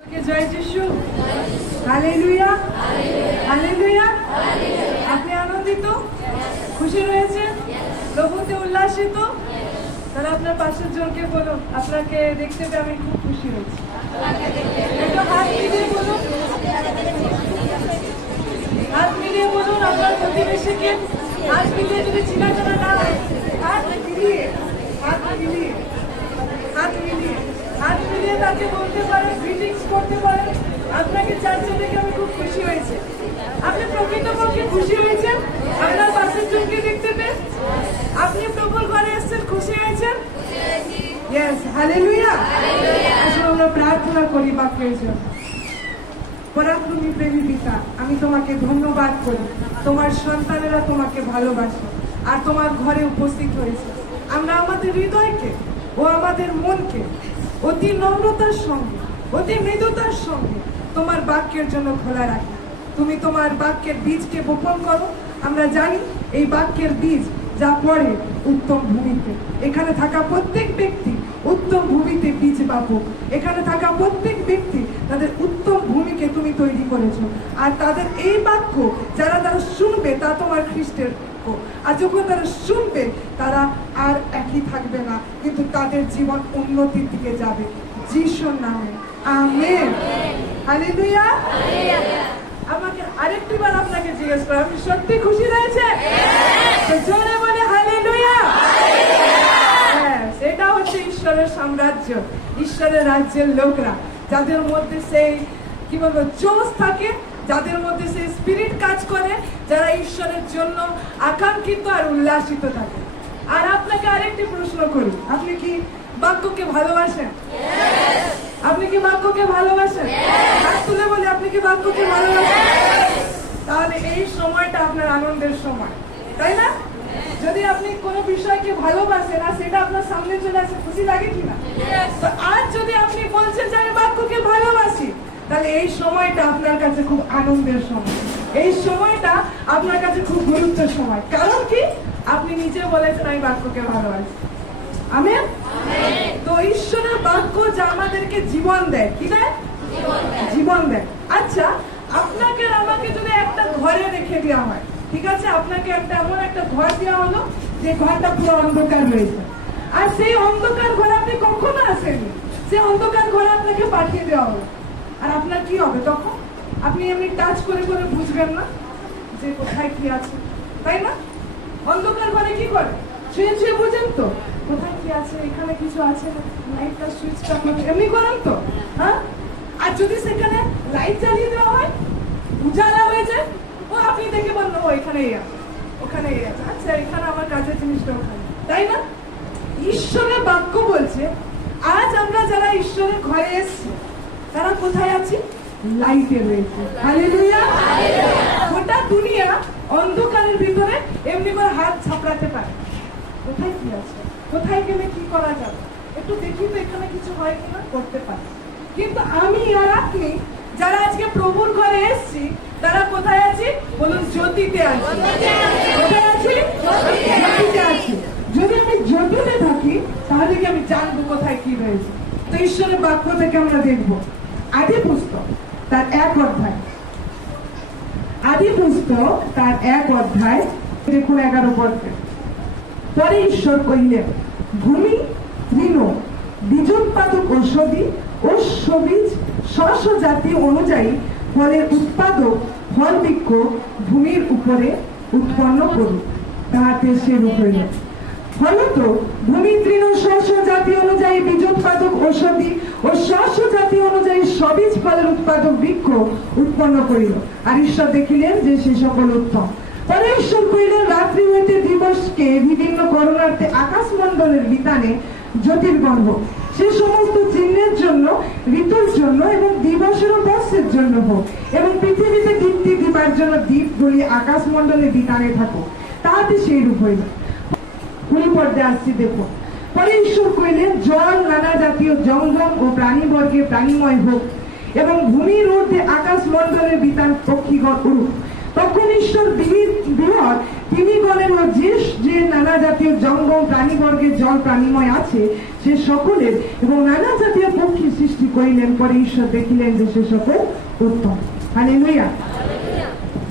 জয় যিশু, hallelujah, hallelujah. আপনি আনন্দিত, খুশি রয়েছেন, প্রভুতে উল্লাসিত? তাহলে আপনার পাশের জনকে বলুন, আপনাকে দেখতে পেয়ে আমি খুব খুশি হয়েছি। একটু হাত মিলিয়ে বলুন, হাত মিলিয়ে বলুন আপনার প্রতিবেশীকে। হাত মিলিয়ে যদি চিনাজানা না হয়, হাত মিলিয়ে, হাত মিলিয়ে, হাত মিলিয়ে, হাত মিলিয়ে তাকে বলতে পারেন, গ্রিটিংস করতে পারেন, আপনাকে চার্চে দেখে আমি খুব খুশি হয়েছে। আপনি প্রকৃতপক্ষে খুশি হয়েছেন আপনার পাশের জনকে দেখতে পেয়ে? আপনি প্রভুর ঘরে এসেছেন, খুশি হয়েছেন? Yes, hallelujah. আসলে আমরা প্রার্থনা করি বাক্যের জন্য। পরাক্রমী প্রেমী পিতা, আমি তোমাকে ধন্যবাদ করি, তোমার সন্তানেরা তোমাকে ভালোবাসে আর তোমার ঘরে উপস্থিত হয়েছে। আমরা আমাদের হৃদয়কে ও আমাদের মনকে অতি নম্রতার সঙ্গে, অতি মৃদুতার সঙ্গে তোমার বাক্যের জন্য খোলা রাখি। তুমি তোমার বাক্যের বীজকে বপন করো। আমরা জানি এই বাক্যের বীজ যা পড়ে উত্তম ভূমিতে। এখানে থাকা প্রত্যেক ব্যক্তি উত্তম ভূমিতে বীজ বাপক। এখানে থাকা প্রত্যেক ব্যক্তি তাদের উত্তম ভূমিকে তুমি তৈরি করেছো। আর তাদের এই বাক্য যারা শুনবে তা তোমার খ্রিস্টের বাক্য। আর যখন তারা শুনবে তারা আর একই থাকবে না, কিন্তু তাদের জীবন উন্নতির দিকে যাবে। যিশুর নামে আমেন, হালেলুয়া। আমাকে আরেকটি বার আপনাকে জিজ্ঞেস করা, আপনি সত্যি খুশি রয়েছে? জোরে বলে হালেলুয়া। হ্যাঁ, সেটা হচ্ছে ঈশ্বরের সাম্রাজ্য, ঈশ্বরের রাজ্যের লোকরা, যাদের মধ্যে সেই কি বলবো জোশ থাকে, যাদের মধ্যে সেই স্পিরিট কাজ করে, যারা ঈশ্বরের জন্য আকাঙ্ক্ষিত আর উল্লাসিত থাকে। আর আপনাকে আরেকটি প্রশ্ন করি, আপনি কি বাক্যকে ভালোবাসেন? আপনি কি বাক্যকে ভালোবাসেন? হাত তুলে বলি, আপনি কি বাক্যকে ভালোবাসেন? তাহলে এই সময়টা আপনার আনন্দের সময়, তাই না? যদি আপনি কোনো বিষয়কে ভালোবাসেন আর সেটা আপনার সামনে চলে আসে, খুশি লাগে কিনা? তো আজ যদি আপনি বলছেন যে আমি বাক্যকে ভালোবাসি, তাহলে এই সময়টা আপনার কাছে খুব আনন্দের সময়, এই সময়টা আপনার কাছে খুব গুরুত্বের সময়। কারণ কি? আপনি নিজে বলেছেন আমি বাক্যকে ভালোবাসি। আমেন। তো ঈশ্বরের বাক্য যা আমাদেরকে জীবন দেয়, কি দেয়? জীবন দেয়। আচ্ছা, আপনাকে আমাকে যদি একটা ঘরে রেখে দেওয়া হয়, ঠিক আছে, আপনাকে একটা এমন একটা ঘর দেওয়া হলো যে ঘরটা পুরো অন্ধকার রয়েছে, আর সেই অন্ধকার ঘরে আপনি কখনো আসেননি, সেই অন্ধকার ঘরে আপনাকে পাঠিয়ে দেওয়া হলো, আর আপনার কি হবে তখন? আপনি এমনি টাচ করে করে বুঝবেন না যে কোথায় কি আছে, তাই না? অন্ধকার ঘরে কি করে? ছুঁয়ে ছুঁয়ে বুঝেন তো কোথায় কি আছে, এখানে কিছু আছে না, লাইটটা সুইচটা এমনি করেন তো, হ্যাঁ? আর যদি সেখানে লাইট জ্বালিয়ে দেওয়া হয়, উজালা হয়ে যায়, ও আপনি দেখে বললো ও এখানেই আছে, ওখানেই আছে, আচ্ছা এখানে আমার কাজের জিনিসটা ওখানে, তাই না? ঈশ্বরের বাক্য বলছে আজ আমরা যারা ঈশ্বরের ঘরে এসছি তারা কোথায় আছি? লাইটে রয়েছে। হালেলুয়া। গোটা দুনিয়া অন্ধকারের ভিতরে এমনি করে হাত ছাপড়াতে পারে, কোথায় কি আছে, কোথায় গেলে কি করা যাবে, একটু দেখি তো এখানে কিছু হয় কিনা, করতে পারে। কিন্তু আমি আর আপনি যারা আজকে প্রভুর ঘরে এসছি তারা কোথায় আছি? বলুন, জ্যোতিতে আছি। কোথায় আছি? জ্যোতিতে আছি। যদি আমি জ্যোতিতে থাকি তাহলে কি আমি জানবো কোথায় কি রয়েছে? তো ঈশ্বরের বাক্য থেকে আমরা দেখবো আদি পুস্তক তার 1 অধ্যায়, আদি পুস্তক তার 1 অধ্যায়, দেখুন 11 পর্বে। পরে ঈশ্বর কহিলেন, ভূমি তৃণ বীজোৎপাদক ঔষধি ও সবীজ শস্য জাতি অনুযায়ী ফলের উৎপাদক ফল বৃক্ষ ভূমির উপরে উৎপন্ন করুক, তাহাতে সেরূপ হইল। ফলত ভূমি তৃণ শস্য জাতি অনুযায়ী বীজোৎপাদক ঔষধি ও শস্য জাতি অনুযায়ী সবীজ ফলের উৎপাদক বৃক্ষ উৎপন্ন করিল। আর ঈশ্বর দেখিলেন যে সে সকল উত্তম। পরে ঈশ্বর কহিলেন, রাত্রি হইতে দিবসকে বিভিন্ন করণার্থে আকাশমণ্ডলের বিতানে জ্যোতির্গন্ধ, সে সমস্ত চিহ্নের জন্য, ঋতুর জন্য এবং দিবসের ও বর্ষের জন্য হোক, এবং পৃথিবীতে দীপ্তি দিবার জন্য দ্বীপগুলি আকাশমণ্ডলের বিতানে থাকুক, তাহাতে সেই রূপ হইল। 20 পর্দে আসছি, দেখো। পরে ঈশ্বর কহিলেন, জল নানা জাতীয় জঙ্গম ও প্রাণীবর্গে প্রাণীময় হোক, এবং ভূমির ঊর্ধ্বে আকাশমণ্ডলের বিতান পক্ষীগণ উড়ুক। তখন ঈশ্বর বৃহৎ তিনি বলেন যে নানা জাতীয় জঙ্গল প্রাণীবর্গের জল প্রাণীময় আছে সে সকলের এবং নানা জাতীয় পক্ষী সৃষ্টি করিলেন। পরে ঈশ্বর দেখিলেন যে সে সকল উত্তম। হালেলুয়া।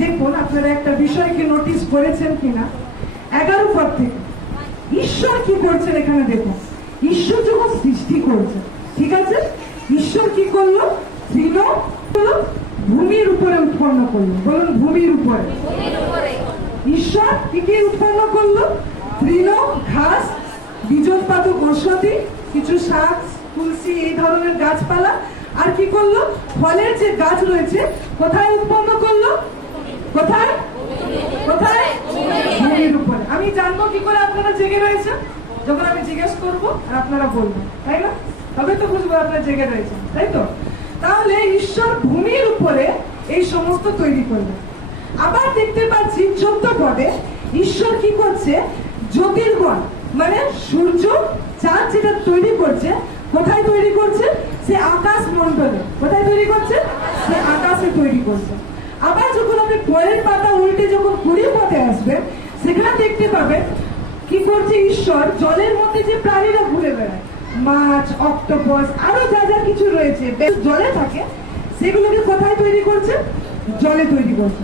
দেখুন আপনারা একটা বিষয়কে নোটিস করেছেন কিনা, 11 পদ থেকে ঈশ্বর কি করছেন এখানে দেখুন। ঈশ্বর যখন সৃষ্টি করছে, ঠিক আছে, ঈশ্বর কি করলো? তৃণ ভূমির উপরে উৎপন্ন করলো। বলুন ভূমির উপরে। ঈশ্বর কি কি উৎপন্ন করলো? তৃণ, ঘাস, বীজোৎপাদক ঔষধি, কিছু শাক, তুলসী, এই ধরনের গাছপালা। আর কি করলো? ফলের যে গাছ রয়েছে কোথায় উৎপন্ন করলো? কোথায়? কোথায়? ভূমির উপরে। আমি জানবো কি করে আপনারা জেগে রয়েছেন? যখন আমি জিজ্ঞেস করবো আর আপনারা বলবেন, তাই না? তবে তো বুঝবো আপনারা জেগে রয়েছেন, তাই তো? তাহলে ঈশ্বর ভূমির উপরে এই সমস্ত তৈরি করলেন। আবার দেখতে পাচ্ছি 14 পদে ঈশ্বর কি করছে? জ্যোতির্গণ মানে সূর্য, চাঁদ যেটা তৈরি করছে, কোথায় তৈরি করছে? সে আকাশ মন্ডলে। কোথায় তৈরি করছে? সে আকাশে তৈরি করছে। আবার যখন আপনি পরের পাতা উল্টে যখন 20 পদে আসবেন, সেখানে দেখতে পাবেন কি করছে ঈশ্বর? জলের মধ্যে যে প্রাণীরা ঘুরে বেড়ায়, মাছ, অক্টোপাস, আরো যা যা কিছু রয়েছে জলে থাকে, সেগুলোকে কোথায় তৈরি করছে? জলে তৈরি করছে।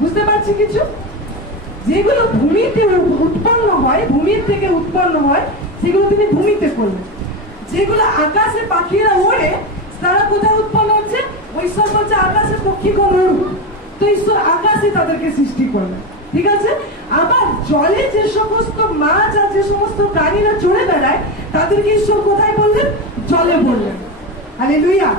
বুঝতে পারছি কিছু? যেগুলো ভূমিতে উৎপন্ন হয়, ভূমির থেকে উৎপন্ন হয়, সেগুলো তিনি ভূমিতে করলেন। যেগুলো আকাশে পাখিরা ওড়ে, তারা কোথায় উৎপন্ন হচ্ছে? ঈশ্বর বলছে আকাশে পক্ষীগণ উড়ুক। তো ঈশ্বর আকাশে তাদেরকে সৃষ্টি করলেন, ঠিক আছে। আবার জলে যে সমস্ত মাছ আর যে সমস্ত প্রাণীরা চড়ে বেড়ায়, তাদেরকে ঈশ্বর কোথায় বললেন? জলে বললেন। হালেলুয়া।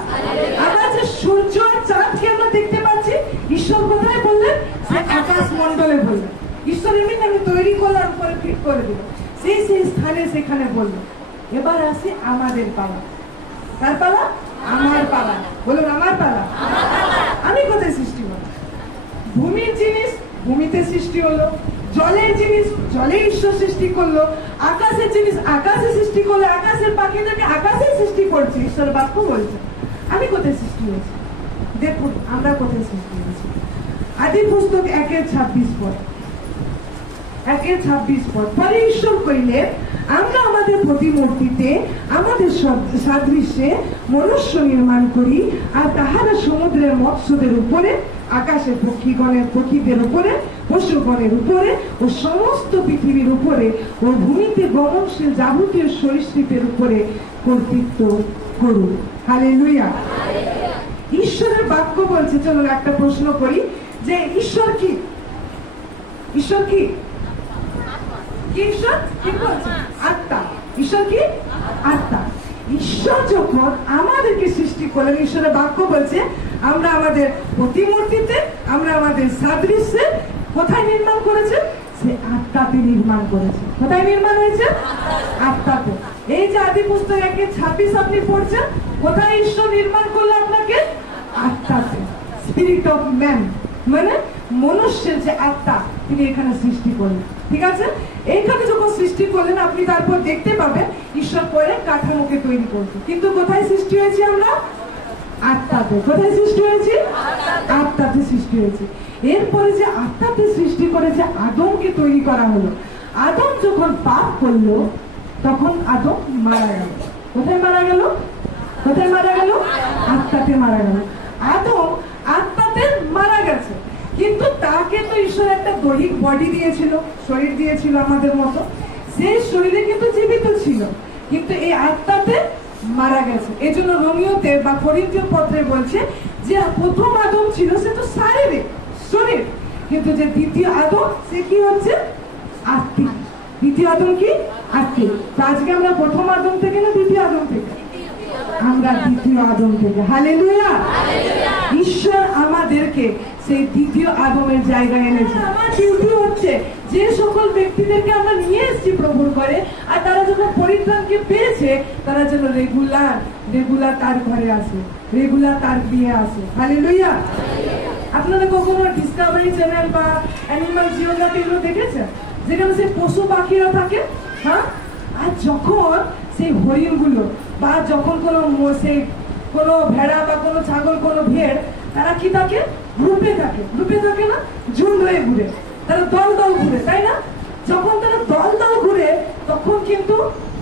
আবার যে সূর্য আর চাঁদকে আমরা দেখতে পাচ্ছি, ঈশ্বর কোথায় বললেন? সে আকাশ মন্ডলে বললেন। ঈশ্বর এমনি আমি তৈরি করলাম, উপরে ফিট করে দিল, সেই সেই স্থানে সেখানে বললেন। এবার আসি আমাদের পালা। কার পালা? আমার পালা। বলুন আমার পালা। আমি কোথায় সৃষ্টি হলো? ভূমির জিনিস ভূমিতে সৃষ্টি হলো, জলের জিনিস জলে ঈশ্বর সৃষ্টি করলো, আকাশের জিনিস আকাশে সৃষ্টি করলো, আকাশের পাখিদেরকে আকাশে সৃষ্টি করছে। ঈশ্বর বাক্য বলছে আমি কোথায় সৃষ্টি হয়েছি। দেখুন আমরা কোথায় সৃষ্টি হয়েছি। আদি পুস্তক 1:26 পদ। 1:26 পদ। পরে ঈশ্বর কইলেন আমরা আমাদের প্রতিমূর্তিতে আমাদের সাদৃশ্যে মনুষ্য নির্মাণ করি, আর তাহারা সমুদ্রের মৎস্যদের উপরে, আকাশের পক্ষীদের উপরে, পশুগণের উপরে ও সমস্ত পৃথিবীর উপরে ও ভূমিতে গমনশীল যাবতীয় সরীসৃপের উপরে কর্তৃত্ব করুক। হালেলুয়া। ঈশ্বরের বাক্য বলছে। চলুন একটা প্রশ্ন করি যে ঈশ্বর কি? ঈশ্বর কি? ঈশ্বর কি বলছে? আত্মা। ঈশ্বর কি? আত্মা। ঈশ্বর যখন আমাদেরকে সৃষ্টি করলেন, ঈশ্বরের বাক্য বলছে আমরা আমাদের প্রতিমূর্তিতে, আমরা আমাদের সাদৃশ্যে কোথায় নির্মাণ করেছে? সে আত্মাতে নির্মাণ করেছে। কোথায় নির্মাণ হয়েছে? আত্মাতে। এই যে আদি পুস্তক 1:26 আপনি পড়ছেন, কোথায় ঈশ্বর নির্মাণ করলো আপনাকে? আত্মাতে। স্পিরিট অফ ম্যান মানে মনুষ্যের যে আত্মা, তিনি এখানে সৃষ্টি করলেন, ঠিক আছে। এইখানে যখন সৃষ্টি করলেন, আপনি তারপর দেখতে পাবেন ঈশ্বর পরে কাঠামোকে তৈরি করছে। কিন্তু কোথায় সৃষ্টি হয়েছে আমরা? আত্মাতে। কোথায় সৃষ্টি হয়েছে? আত্মাতে সৃষ্টি হয়েছে। এরপরে যে আত্মাতে সৃষ্টি করে যে আদমকে তৈরি করা হলো, আদম যখন পাপ করলো তখন আদম মারা গেল। কোথায় মারা গেল? কোথায় মারা গেল? আত্মাতে মারা গেল। আদম আত্মাতে মারা গেছে, কিন্তু তাকে তো ঈশ্বর একটা দৈহিক বডি দিয়েছিল, শরীর দিয়েছিল আমাদের মতো। সেই শরীরে কিন্তু জীবিত ছিল, কিন্তু এই আত্মাতে মারা গেছে। এই জন্য রোমিওতে বা করিন্থীয় পত্রে বলছে যে প্রথম আদম ছিল সে তো শারীরিক শরীর, কিন্তু যে দ্বিতীয় আদম সে কি হচ্ছে? আত্মিক। দ্বিতীয় আদম কি? আত্মিক। তো আজকে আমরা প্রথম আদম থেকে না দ্বিতীয় আদম থেকে? আমরা দ্বিতীয় আদম থেকে। হালেলুয়া। ঈশ্বর আমাদেরকে সেই দ্বিতীয় আদমের জায়গায় এনেছে। আমার ডিউটি হচ্ছে যে সকল ব্যক্তিদেরকে আমরা নিয়ে এসেছি প্রভুর ঘরে, আর তারা যখন পরিত্রাণকে পেয়েছে, তারা যেন রেগুলার তার ঘরে আসে, রেগুলার তার বিয়ে আসে। হালেলুয়া। আপনারা কখনো ডিসকভারি চ্যানেল বা অ্যানিমাল জিওগ্রাফি এগুলো দেখেছেন, যেখানে সেই পশু পাখিরা থাকে? হ্যাঁ। আর যখন সেই হরিণগুলো বা যখন কোনো ভেড়া বা কোনো ছাগল, কোনো ভেড়, তারা কি থাকে? গ্রুপে থাকে। গ্রুপে থাকে না? ঘুরে, তারা দল দল ঘুরে, তাই না? যখন তারা দল দল ঘুরে তখন কিন্তু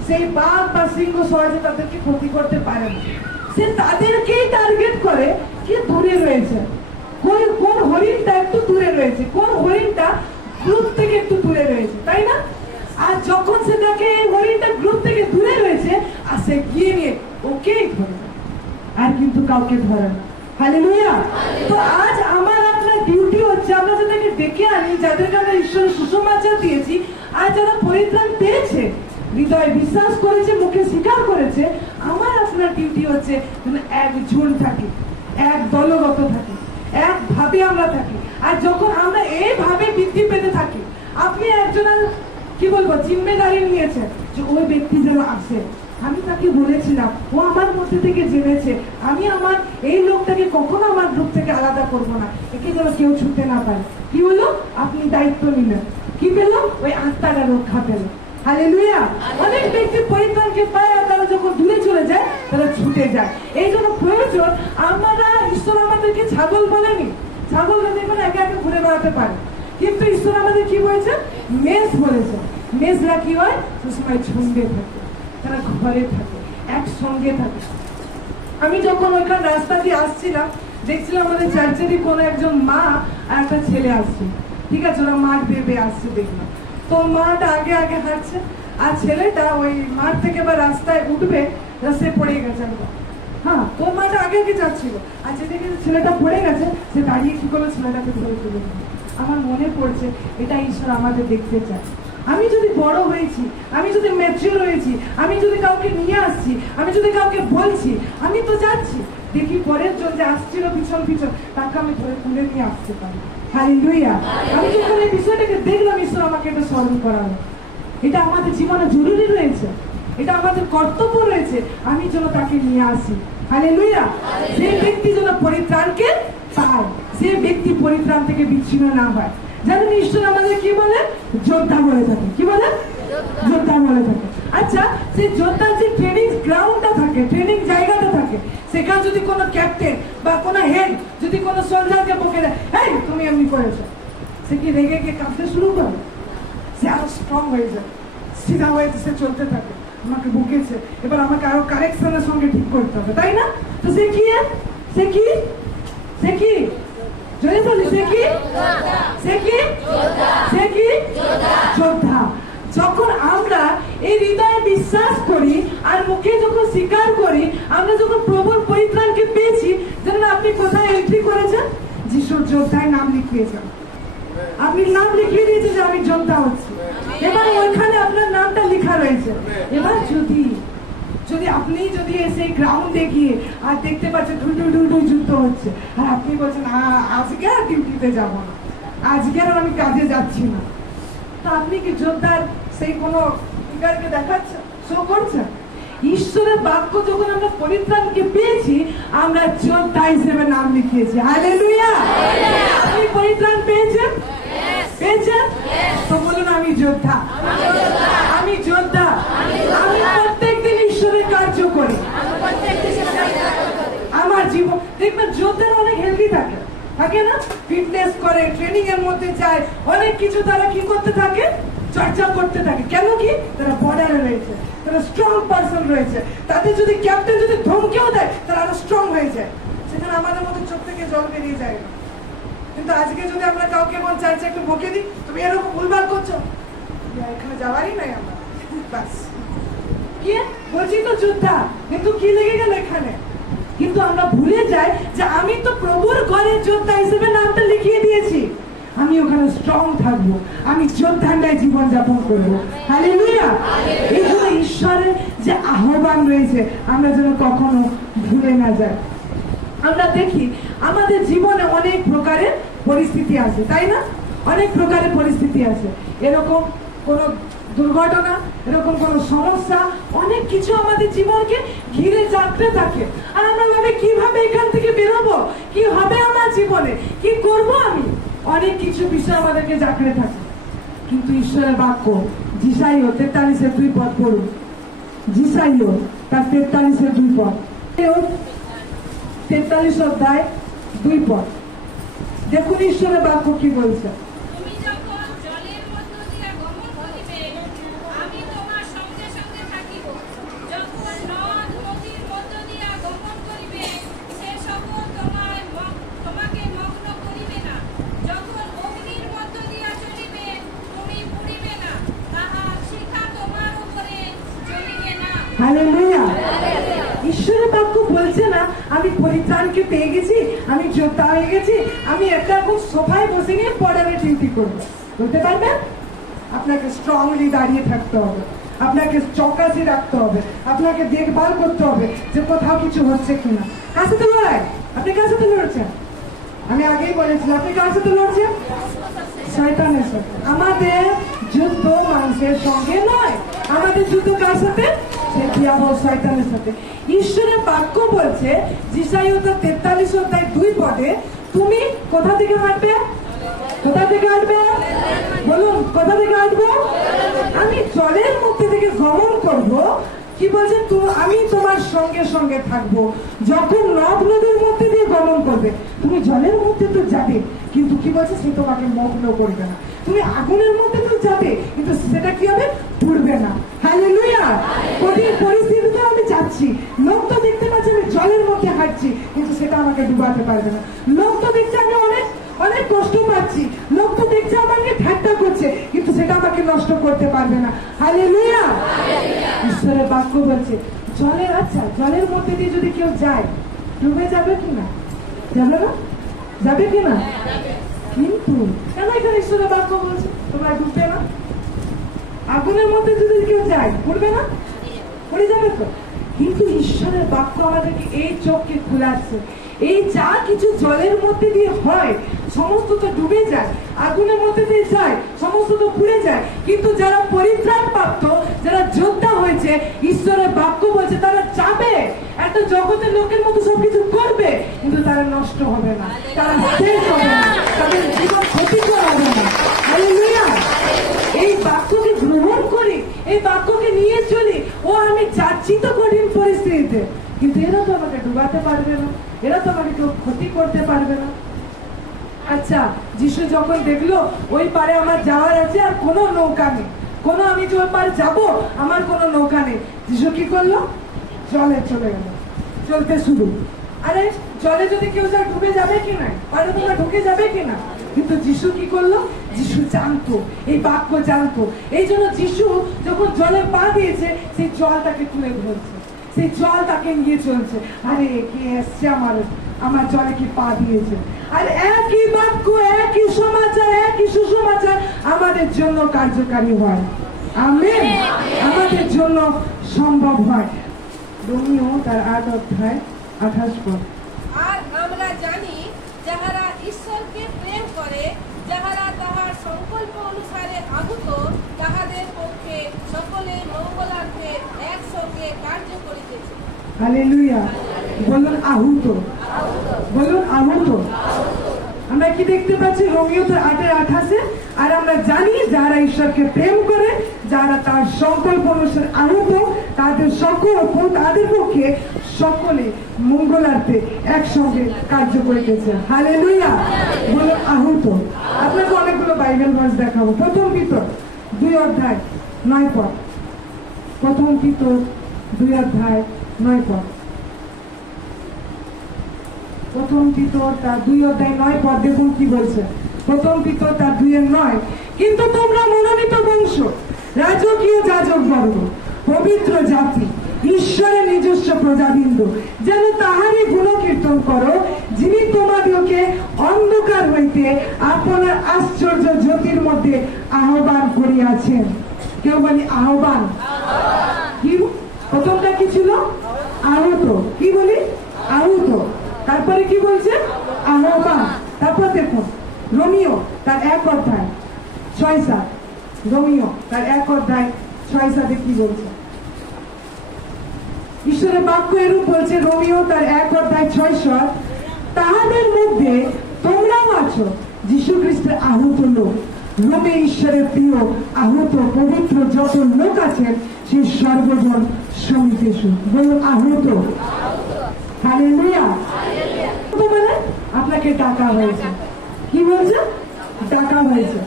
সেই বাঘ বা সিংহ সহজে তাদেরকে ক্ষতি করতে পারে না। সে তাদেরকেই টার্গেট করে কি দূরে রয়েছে, কোন হরিণটা একটু দূরে রয়েছে, কোন হরিণটা গ্রুপ থেকে একটু দূরে রয়েছে, তাই না? আর যখন সে দেখে এই হরিণটা গ্রুপ থেকে দূরে রয়েছে আর সে গিয়ে নিয়ে ওকেই ধরে, আর কিন্তু কাউকে ধরে না। হালেলুয়া। তো আজ আমার আপনার ডিউটি হচ্ছে আমরা যাদেরকে ডেকে আনি, যাদেরকে আমরা ঈশ্বরের সুসমাচার দিয়েছি, আর যারা পরিত্রাণ পেয়েছে, হৃদয়ে বিশ্বাস করেছে, মুখে স্বীকার করেছে, আমার আপনার ডিউটি হচ্ছে যেন একজন থাকে, এক দলগত থাকে, একভাবে আমরা থাকি। আর যখন আমরা এইভাবে বৃদ্ধি পেতে থাকি, আপনি একজনের কি বলবো জিম্মেদারি নিয়েছেন যে ওই ব্যক্তি যেন আসে। আমি তাকে বলেছিলাম, ও আমার মধ্যে থেকে জেনেছে, আমি আমার এই লোকটাকে কখনো আমার গ্রুপ থেকে আলাদা করবো না, একে যেন কেউ ছুটতে না পারে। কি হলো? আপনি দায়িত্ব নিলেন, কি পেল? ওই আত্মাটা রক্ষা পেল। হালেলুয়া। অনেক ব্যক্তি পরিত্রাণকে পায় আর তারা যখন দূরে চলে যায় তারা ছুটে যায়। এই জন্য প্রয়োজন, আমরা ঈশ্বর আমাদেরকে ছাগল বলেনি, ছাগল দেখবেন একে একে ঘুরে বেড়াতে পারে, কিন্তু ঈশ্বর আমাদের কি বলেছে? মেষ বলেছে। মেষরা কি হয়? সবসময় ঝুঁকে থাকে, তারা ঘরে থাকে, একসঙ্গে থাকে। আমি যখন ওইখানে রাস্তা দিয়ে আসছিলাম, দেখছিলাম আমাদের চার্চেরই কোনো একজন মা আর একটা ছেলে আসছে, ঠিক আছে, ওরা মাঠ বেয়ে আসছে দেখলাম। তো মাটা আগে আগে হাঁটছে আর ছেলেটা ওই মাঠ থেকে বা রাস্তায় উঠবে, রাস্তায় পড়ে গেছে একদম। হ্যাঁ, তো মাটা আগে আগে যাচ্ছিল, আর যেদিকে ছেলেটা পড়ে গেছে সে দাঁড়িয়ে কি করলো, ছেলেটাকে ধরে তুলে দিল। আমার মনে পড়ছে এটা ঈশ্বর আমাদের দেখতে চায়। আমি যদি বড় হয়েছি, আমি যদি ম্যাচিউর হয়েছি, আমি যদি কাউকে নিয়ে আসছি, আমি যদি কাউকে বলছি, আমি তো যাচ্ছি, দেখি পরের জন যে আসছিল পিছন পিছন, তাকে আমি ধরে তুলে নিয়ে আসতে পারি। হালেলুয়া। আমি যখন এই বিষয়টাকে দেখলাম, ঈশ্বর আমাকে এটা স্মরণ করালো, এটা আমাদের জীবনে জরুরি রয়েছে, এটা আমাদের কর্তব্য রয়েছে, আমি যেন তাকে নিয়ে আসি। হালেলুয়া। যে ব্যক্তি যেন পরিত্রাণকে পায়, সে ব্যক্তি পরিত্রাণ থেকে বিচ্ছিন্ন না হয়। জানেন ঈশ্বর আমাদের কি বলে? যোদ্ধা বলে থাকে। কি বলে? যোদ্ধা বলে থাকে। আচ্ছা, সেই যোদ্ধার যে ট্রেনিং গ্রাউন্ডটা থাকে, ট্রেনিং জায়গাটা থাকে, সেখানে যদি কোনো ক্যাপ্টেন বা কোনো হেড যদি কোনো সোলজারকে বকে দেয়, এই তুমি এমনি করেছো, সে কি রেগে গিয়ে কাঁপতে শুরু করে? সে আরো স্ট্রং হয়ে যায়, সিধা হয়ে সে চলতে থাকে, আমাকে বকেছে, এবার আমাকে আরো কারেকশনের সঙ্গে ঠিক করতে হবে, তাই না? তো সে কি? সে কি? সে কি? যদি বলি সে কি? সে কি? সে কি? যোদ্ধা। যখন আমরা এই হৃদয়ে বিশ্বাস করি আর মুখে যখন স্বীকার করি, আমরা যখন প্রভুর পরিত্রাণকে পেয়েছি, যেন আপনি কোথায় এন্ট্রি করেছেন? যিশুর যোদ্ধায় নাম লিখিয়েছেন। আপনি নাম লিখিয়ে দিয়েছেন যে আমি যোদ্ধা হচ্ছি, এবার ওইখানে আপনার নামটা লেখা রয়েছে। এবার যদি আপনি যদি এসে গ্রাউন্ডে গিয়ে আর দেখতে পাচ্ছেন ঢুই যুদ্ধ হচ্ছে, আর আপনি বলছেন আজকে আর ডিউটিতে যাব না, আজকে আর আমি কাজে যাচ্ছি না, তো আপনি কি যোদ্ধার সেই কোনো ফিগারকে দেখাচ্ছেন, শো করছেন? ঈশ্বরের বাক্য যখন আমরা পরিত্রাণকে পেয়েছি, আমরা যোদ্ধা হিসেবে নাম লিখিয়েছি। হালেলুয়া। আপনি পরিত্রাণ পেয়েছেন? পেয়েছেন? তো বলুন আমি যোদ্ধা, আমি যোদ্ধা, আমি প্রত্যেকদিন ঈশ্বরের কার্য করি। আমার জীবন দেখবেন যোদ্ধারা অনেক হেলদি থাকে, থাকে না? ফিটনেস করে, ট্রেনিং এর মধ্যে যায়, অনেক কিছু তারা কি করতে থাকে? চর্চা করতে থাকে। কেন কি? তারা বর্ডারে রয়েছে, তারা স্ট্রং পার্সন রয়েছে, তাদের যদি ক্যাপ্টেন যদি ধমকেও দেয় তারা আরো স্ট্রং হয়ে যায়, সেখানে আমাদের মতো চোখ থেকে জল বেরিয়ে যায় না। কিন্তু আজকে যদি আমরা কাউকে এমন চার্চে একটু বকে দিই, তুমি এরকম ভুলভাল করছো, এখানে যাওয়ারই নাই আমরা, বাস কি বলছি তো যোদ্ধা, কিন্তু কি লেগে গেল এখানে? কিন্তু আমরা ভুলে যাই যে আমি তো প্রভুর ঘরে যোদ্ধা হিসেবে নামটা লিখিয়ে দিয়েছি, আমি ওখানে স্ট্রং থাকবো, আমি যোদ্ধান্ডায় জীবন যাপন করবো। হালেলুয়া। এই জন্য ঈশ্বরের যে আহ্বান রয়েছে আমরা যেন কখনো ভুলে না যাই। আমরা দেখি আমাদের জীবনে অনেক প্রকারের পরিস্থিতি আছে, তাই না? অনেক প্রকারের পরিস্থিতি আছে, এরকম কোন দুর্ঘটনা, এরকম কোন সমস্যা, অনেক কিছু আমাদের জীবনকে ঘিরে যাচ্ছে থাকে, আর আমরা ভাবে কিভাবে এখান থেকে বেরোবো, কি হবে আমার জীবনে, কি করব আমি, অনেক কিছু বিষয় আমাদেরকে জাগড়ে থাকে। কিন্তু ঈশ্বরের বাক্য যিশাইয় 43:2 পদ পড়ুন। যিশাইয় তার 43:2 পদ, 43 অধ্যায় 2 পদ। দেখুন ঈশ্বরের বাক্য কি বলছে। হালেলুয়া। ঈশ্বরের বাক্য বলছে না আমি পরিত্রাণকে পেয়ে গেছি, আমি যোদ্ধা হয়ে গেছি, আমি একটা এখন সোফায় বসে নিয়ে পড়ানো ডিউটি করবো। বলতে পারবেন? আপনাকে স্ট্রংলি দাঁড়িয়ে থাকতে হবে, আপনাকে চৌকাসি রাখতে হবে, আপনাকে দেখভাল করতে হবে যে কোথাও কিছু হচ্ছে কিনা। কার সাথে লড়াই? আপনি কার সাথে লড়ছেন? আমি আগেই বলেছিলাম, আপনি কার সাথে লড়ছেন? শয়তানের সাথে। আমাদের যুদ্ধ মানুষের সঙ্গে নয়, আমাদের যুদ্ধ কার সাথে? শয়তানের সাথে। ঈশ্বরের বাক্য বলছে যিশাইয়া 43 অধ্যায় 2 পদে, তুমি কোথা থেকে হাঁটবে? কোথা থেকে হাঁটবে? বলুন, কোথা থেকে হাঁটবো? আমি জলের মধ্যে থেকে গমন করব। কি বলছে? আমি তোমার সঙ্গে সঙ্গে থাকবো। যখন নদ নদীর মধ্যে দিয়ে গমন করবে, তুমি জলের মধ্যে তো যাবে, কিন্তু কি বলছে? সে তোমাকে মগ্ন করবে না। তুমি আগুনের মধ্যে তো যাবে, কিন্তু সেটা কি হবে? পুড়বে না। হালেলুয়া। কঠিন পরিস্থিতিতে আমি যাচ্ছি, লোক তো দেখতে পাচ্ছে আমি জলের মধ্যে হাঁটছি, কিন্তু সেটা আমাকে ডুবাতে পারবে না। লোক তো দেখছে আমি অনেক অনেক কষ্ট পাচ্ছি, লোক তো দেখছে আমাকে ঠাট্টা করছে, কিন্তু সেটা আমাকে নষ্ট করতে পারবে না। হালেলুয়া। ঈশ্বরের বাক্য বলছে জলের, আচ্ছা জলের মধ্যে দিয়ে যদি কেউ যায়, ডুবে যাবে কিনা? যাবে না? যাবে কিনা? কিন্তু কেন এখানে ঈশ্বরের বাক্য বলছে তোমরা ডুববে না? আগুনের মধ্যে যদি কেউ যায়, পড়বে না? পড়ে যাবে তো। কিন্তু ঈশ্বরের বাক্য আমাদেরকে এই চোখকে খোলাচ্ছে, এই যা কিছু জলের মধ্যে দিয়ে হয় সমস্ত তো ডুবে যায়, আগুনের মধ্যে দিয়ে যায় সমস্ত তো পুড়ে যায়, কিন্তু যারা পরিত্রাণ প্রাপ্ত, যারা যোদ্ধা হয়েছে, ঈশ্বরের বাক্য বলছে তারা যাবে, একটা জগতের লোকের মতো সবকিছু করবে, কিন্তু তারা নষ্ট হবে না, তারা শেষ হবে না, তাদের জীবন ক্ষতিকর হবে না। হালেলুয়া। এই বাক্যকে গ্রহণ করি, এই বাক্যকে নিয়ে চলি। ও আমি যাচ্ছি তো কঠিন পরিস্থিতিতে, কিন্তু এরা তো আমাকে ডুবাতে পারবে না, এরা তো আমাকে কেউ ক্ষতি করতে পারবে না। আচ্ছা, যিশু যখন দেখলো ওই পারে আমার যাওয়ার আছে আর কোনো নৌকা নেই, কোনো আমি যে ওই পারে যাবো আমার কোনো নৌকা নেই, যিশু কি করলো? জলে চলে গেল, চলতে শুরু। আরে জলে যদি কেউ যায় ডুবে যাবে কিনা? পারে তোমরা ঢুকে যাবে কিনা? কিন্তু যিশু কি করলো? যিশু জানতো, এই বাক্য জানতো, এই জন্য যিশু যখন জলে পা দিয়েছে সেই জল তাকে তুলে ধরছে, সেই জল তাকে নিয়ে চলছে। আরে কে এসছে আমার জলে কি পা দিয়েছে। আর একই বাক্য, একই সমাচার, একই সুসমাচার আমাদের জন্য কার্যকারী হয়। আমেন। আমাদের জন্য সম্ভব হয়। রোমিও তার 8 অধ্যায় 28 পদ। আর আমরা জানি যাহারা ঈশ্বরকে প্রেম করে, যাহারা তাহার সংকল্প অনুসারে আহুত, তাহাদের পক্ষে সকলে মঙ্গলার্থে একসঙ্গে কার্য করিতেছে। হালেলুয়া। বলুন আহুত, বলুন আহুত। আমরা কি দেখতে পাচ্ছি? রোমিও 8:28। আর আমরা জানি যারা ঈশ্বরকে প্রেম করে, যারা তার সংকল্প অনুসারে আহুত, তাদের পক্ষে সকলে মঙ্গলার্থে একসঙ্গে কার্য করিতেছে। হালেলুয়া। বলুন আহুত। আপনাকে অনেকগুলো বাইবেল ভার্স দেখাবো। প্রথম পিতর 2 অধ্যায় 9 পদ। প্রথম পিতর 2 অধ্যায় 9 পদ। প্রথম পিতর তার 2 অধ্যায় 9 পদ। দেখুন কি বলছে। প্রথম পিতর তার 2:9। কিন্তু তোমরা মনোনীত বংশ, রাজকীয় যাজক বর্গ, পবিত্র জাতি, ঈশ্বরের নিজস্ব প্রজাবৃন্দ, যেন তাহারই গুণকীর্তন করো, যিনি তোমাদেরকে অন্ধকার হইতে আপনার আশ্চর্য জ্যোতির মধ্যে আহ্বান করিয়াছেন। কেউ বলি আহ্বান। কি প্রথমটা কি ছিল? আহত। কি বলি? আহত। তারপরে কি বলছে? আহ্বান। তারপর দেখুন রোমিও তার 1 অধ্যায় 6-7। রোমিও তার 1 অধ্যায় 6-7 কি বলছে? ঈশ্বরের বাক্য এরূপ বলছে। রোমিও তার 1 অধ্যায় 6-7। তাহাদের মধ্যে তোমরাও আছো, যীশু খ্রিস্টের আহত লোক, রোমে ঈশ্বরের প্রিয় আহত পবিত্র যত লোক আছেন সেই সর্বজন সমিতেষু। বলুন আহত। হালেলুয়া। মানে আপনাকে ডাকা হয়েছে। কি বলছে? ডাকা হয়েছে।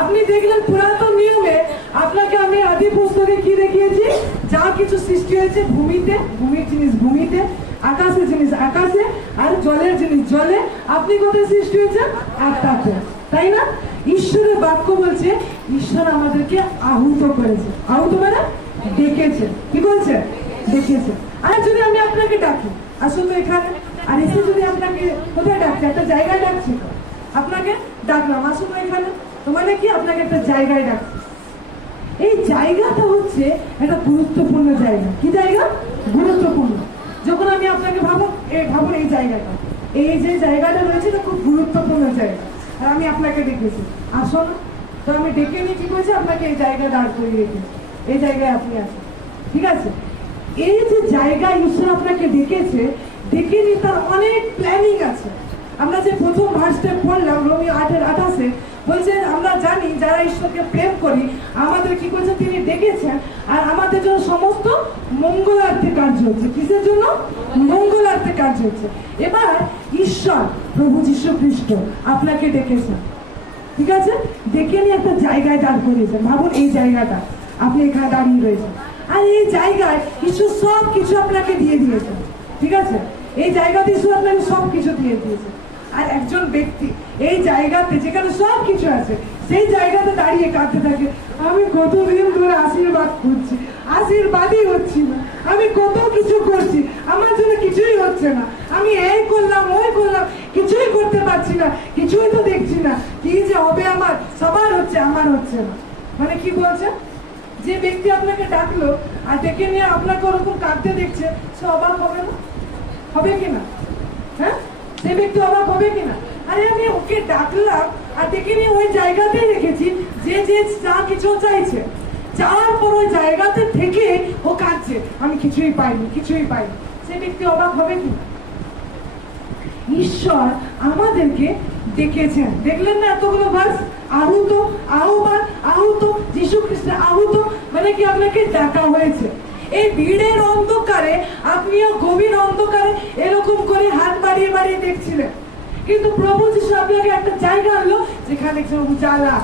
আপনি দেখলেন পুরাতন নিয়মে আপনাকে আমি আদি পুস্তকে কি দেখিয়েছি? যা কিছু সৃষ্টি হয়েছে ভূমিতে, ভূমির জিনিস ভূমিতে, আকাশের জিনিস আকাশে, আর জলের জিনিস জলে। আপনি কোথায় সৃষ্টি হয়েছেন? আত্মাতে, তাই না? ঈশ্বরের বাক্য বলছে ঈশ্বর আমাদেরকে আহুত করেছে। আহুত মানে ডেকেছে। কি বলছে? দেখেছেন। আর যদি আমি আপনাকে ডাকি আসুন তো এখানে, আর এসে যদি আপনাকে কোথায় ডাকছি, একটা জায়গায় ডাকছি, আপনাকে ডাকলাম আসুন তো এখানে, তো মানে কি আপনাকে একটা জায়গায় ডাকছি। এই জায়গাটা হচ্ছে একটা গুরুত্বপূর্ণ জায়গা। কি জায়গা? গুরুত্বপূর্ণ। যখন আমি আপনাকে ভাবুন এই জায়গাটা, এই যে জায়গাটা রয়েছে এটা খুব গুরুত্বপূর্ণ জায়গা, আর আমি আপনাকে ডেকেছি আসো না, তো আমি ডেকে নিয়ে কি করেছি আপনাকে এই জায়গায় দাঁড় করিয়ে রেখেছি, এই জায়গায় আপনি আসেন, ঠিক আছে? এই যে জায়গায় ঈশ্বর আপনাকে ডেকেছে, ডেকে নিয়ে তার অনেক প্ল্যানিং আছে। আমরা যে প্রথম ভার্সটা পড়লাম রোমিও 8:28 বলছে আমরা জানি যারা ঈশ্বরকে প্রেম করি আমাদের কি করছে তিনি ডেকেছেন, আর আমাদের জন্য সমস্ত মঙ্গলার্থে কার্য হচ্ছে। কিসের জন্য? মঙ্গলার্থে কার্য হচ্ছে। এবার ঈশ্বর প্রভু যীশু খ্রিস্ট আপনাকে ডেকেছেন, ঠিক আছে? ডেকে নিয়ে একটা জায়গায় দাঁড় করিয়েছেন। ভাবুন এই জায়গাটা, আপনি এখানে দাঁড়িয়ে রয়েছেন, আর এই জায়গায় ঈশ্বর সব কিছু আপনাকে দিয়ে দিয়েছেন, ঠিক আছে? এই জায়গাতে ঈশ্বর আপনাকে সব কিছু দিয়ে দিয়েছে। আর একজন ব্যক্তি এই জায়গাতে যেখানে সব কিছু আছে সেই জায়গাতে দাঁড়িয়ে কাঁদতে থাকে, আমি কতদিন ধরে আশীর্বাদ করছি, আশীর্বাদই হচ্ছি না, আমি কত কিছু করছি, আমার জন্য কিছুই হচ্ছে না, আমি এই করলাম ওই করলাম, কিছুই করতে পারছি না, কিছুই তো দেখছি না, কি যে হবে আমার, সবার হচ্ছে আমার হচ্ছে না। মানে কি বলছে? যে ব্যক্তি আপনাকে ডাকলো আর ডেকে নিয়ে আপনাকে ওরকম কাঁদতে দেখছে, সে অবাক হবে না? হবে কিনা? হ্যাঁ, সে ব্যক্তি অবাক হবে কিনা? আরে আমি ওকে ডাকলাম আর ডেকে নিয়ে ওই জায়গাতেই রেখেছি, যে যা কিছু চাইছে, চাওয়ার পর ওই জায়গাতে থেকে ও কাঁদছে, আমি কিছুই পাইনি, কিছুই পাইনি, সে ব্যক্তি অবাক হবে কিনা? ঈশ্বর আমাদেরকে ডেকেছেন, দেখলেন না এতগুলো ভার্স, আহুত, আহ্বান, আহুত, যীশু খ্রিস্টের আহুত, মানে কি আপনাকে ডাকা হয়েছে। এই ভিড়ের অন্ধকারে আপনিও গভীর অন্ধকারে এরকম করে হাত বাড়িয়ে বাড়িয়ে দেখছিলেন, কিন্তু প্রভু যীশু আপনাকে একটা জায়গা আনলো যেখানে উজালা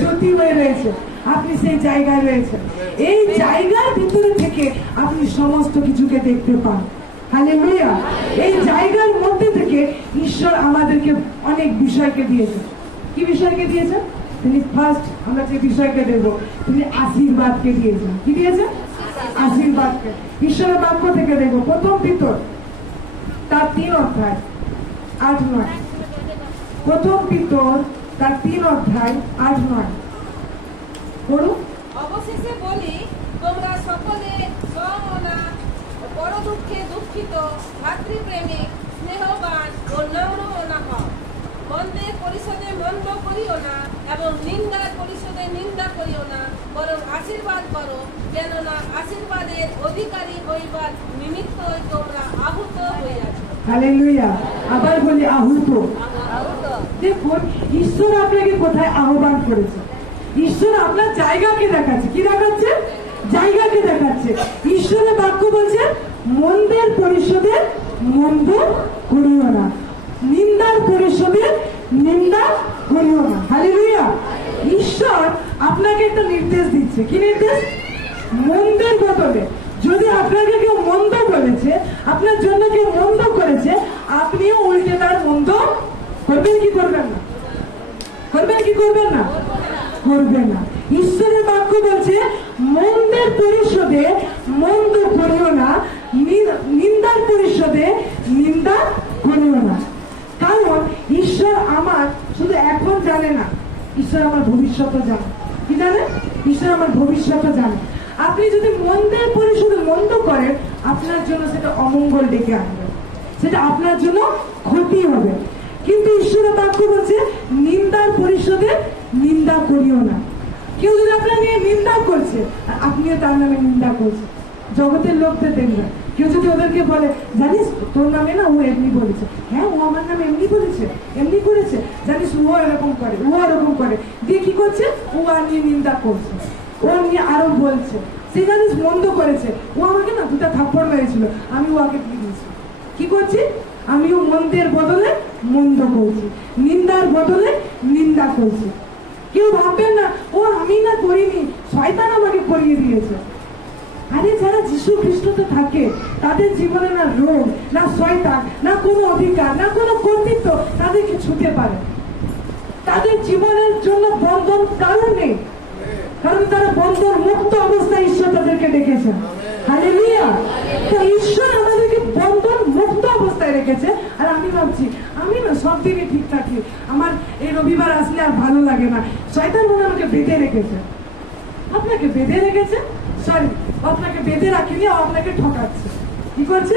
জ্যোতি হয়ে রয়েছে, আপনি সেই জায়গায় রয়েছেন। এই জায়গার ভিতরে থেকে আপনি সমস্ত কিছুকে দেখতে পান। হালেলুয়া। এই জায়গার মধ্যে থেকে ঈশ্বর আমাদেরকে অনেক বিষয়কে দিয়েছেন। কি বিষয়কে দিয়েছেন? তিনি ফার্স্ট আমরা যে বিষয়কে দেব, তিনি আশীর্বাদকে দিয়েছেন। কি দিয়েছেন? আশীর্বাদকে। ঈশ্বরের বাক্য থেকে দেখব প্রথম পিতর তার 3:8-9। প্রথম পিতর তার 3:8-9 পড়ুন। অবশেষে বলি, তোমরা সকলে সমমনা, বড় দুঃখে দুঃখিত, ভাতৃপ্রেমিক, স্নেহবান ও নম্রমনা হও। মন্দের পরিশোধে মন্দ করিও না, এবং নিন্দার পরিশোধে নিন্দা করিও না, বরং আশীর্বাদ করো, কেননা আশীর্বাদের অধিকারী হইবার নিমিত্তই তোমরা আহুত হইয়াছ। হালেলুয়া। আবার বলি আহুত। দেখুন ঈশ্বর আপনাকে কোথায় আহ্বান করেছে। ঈশ্বর আপনার জায়গাকে দেখাচ্ছে। কি দেখাচ্ছে? জায়গাকে দেখাচ্ছে। ঈশ্বরের বাক্য বলছে মন্দের পরিশোধে মন্দ করিও না, নিন্দার পরিশোধে নিন্দা করিও না। হালেলুয়া। ঈশ্বর আপনাকে একটা নির্দেশ দিচ্ছে। কি নির্দেশ? মন্দের বদলে যদি আপনাকে কেউ মন্দ বলেছে, আপনার জন্য কেউ মন্দ করেছে, আপনিও উল্টে তার মন্দ করবেন কি করবেন না? করবেন কি করবেন না? করবেন না। ঈশ্বরের বাক্য বলছে মন্দের পরিশোধে মন্দ করিও না, নিন্দার পরিশোধে নিন্দা করিও না। কারণ ঈশ্বর আমার শুধু এখন জানে না, ঈশ্বর আমার ভবিষ্যৎও জানে। কি জানে? ঈশ্বর আমার ভবিষ্যৎও জানে। আপনি যদি মন্দের পরিশোধে মন্দ করেন, আপনার জন্য সেটা অমঙ্গল ডেকে আনবে, সেটা আপনার জন্য ক্ষতি হবে। কিন্তু ঈশ্বরের বাক্য বলছে নিন্দার পরিশোধে নিন্দা করিও না। কেউ যদি আপনার নিয়ে নিন্দা করছে আর আপনিও তার নামে নিন্দা করছে, জগতের লোকদের দেখবেন, কেউ যদি ওদেরকে বলে জানিস তোর নামে না ও এমনি বলেছে, হ্যাঁ ও আমার নামে এমনি বলেছে, এমনি করেছে, জানিস ও এরকম করে, ও এরকম করে, দিয়ে কি করছে? ও আর নিয়ে নিন্দা করছে, ও নিয়ে আরো বলছে, সে জানিস মন্দ করেছে, ও আমাকে না 2টা থাপ্পড় মেরেছিল, আমি ওকে দিয়ে দিয়েছি। কি করছি? আমিও মন্দের বদলে মন্দ করছি, নিন্দার বদলে নিন্দা করছি। কেউ ভাববেন না ও আমি না করিনি, শয়তান আমাকে করিয়ে দিয়েছে। আরে যারা যীশু খ্রিস্টতে থাকে তাদের জীবনে না রোগ, না শয়তান, না কোনো অধিকার, না কোনো কর্তৃত্ব তাদেরকে ছুঁতে পারে। তাদের জীবনের জন্য বন্ধন কারণ নেই, কারণ তারা বন্ধন মুক্ত অবস্থায় ঈশ্বর তাদেরকে ডেকেছেন। হালেলুয়া। তো ঈশ্বর আমাদেরকে বন্ধন মুক্ত অবস্থায় রেখেছে। আর আমি ভাবছি আমি না সব দিনই ঠিক থাকি, আমার এই রবিবার আসলে আর ভালো লাগে না, শয়তান মনে আমাকে বেঁধে রেখেছে। আপনাকে বেঁধে রেখেছে? সরি, আপনাকে বেঁধে রাখিনি, আপনাকে ঠকাচ্ছে। কি করছে?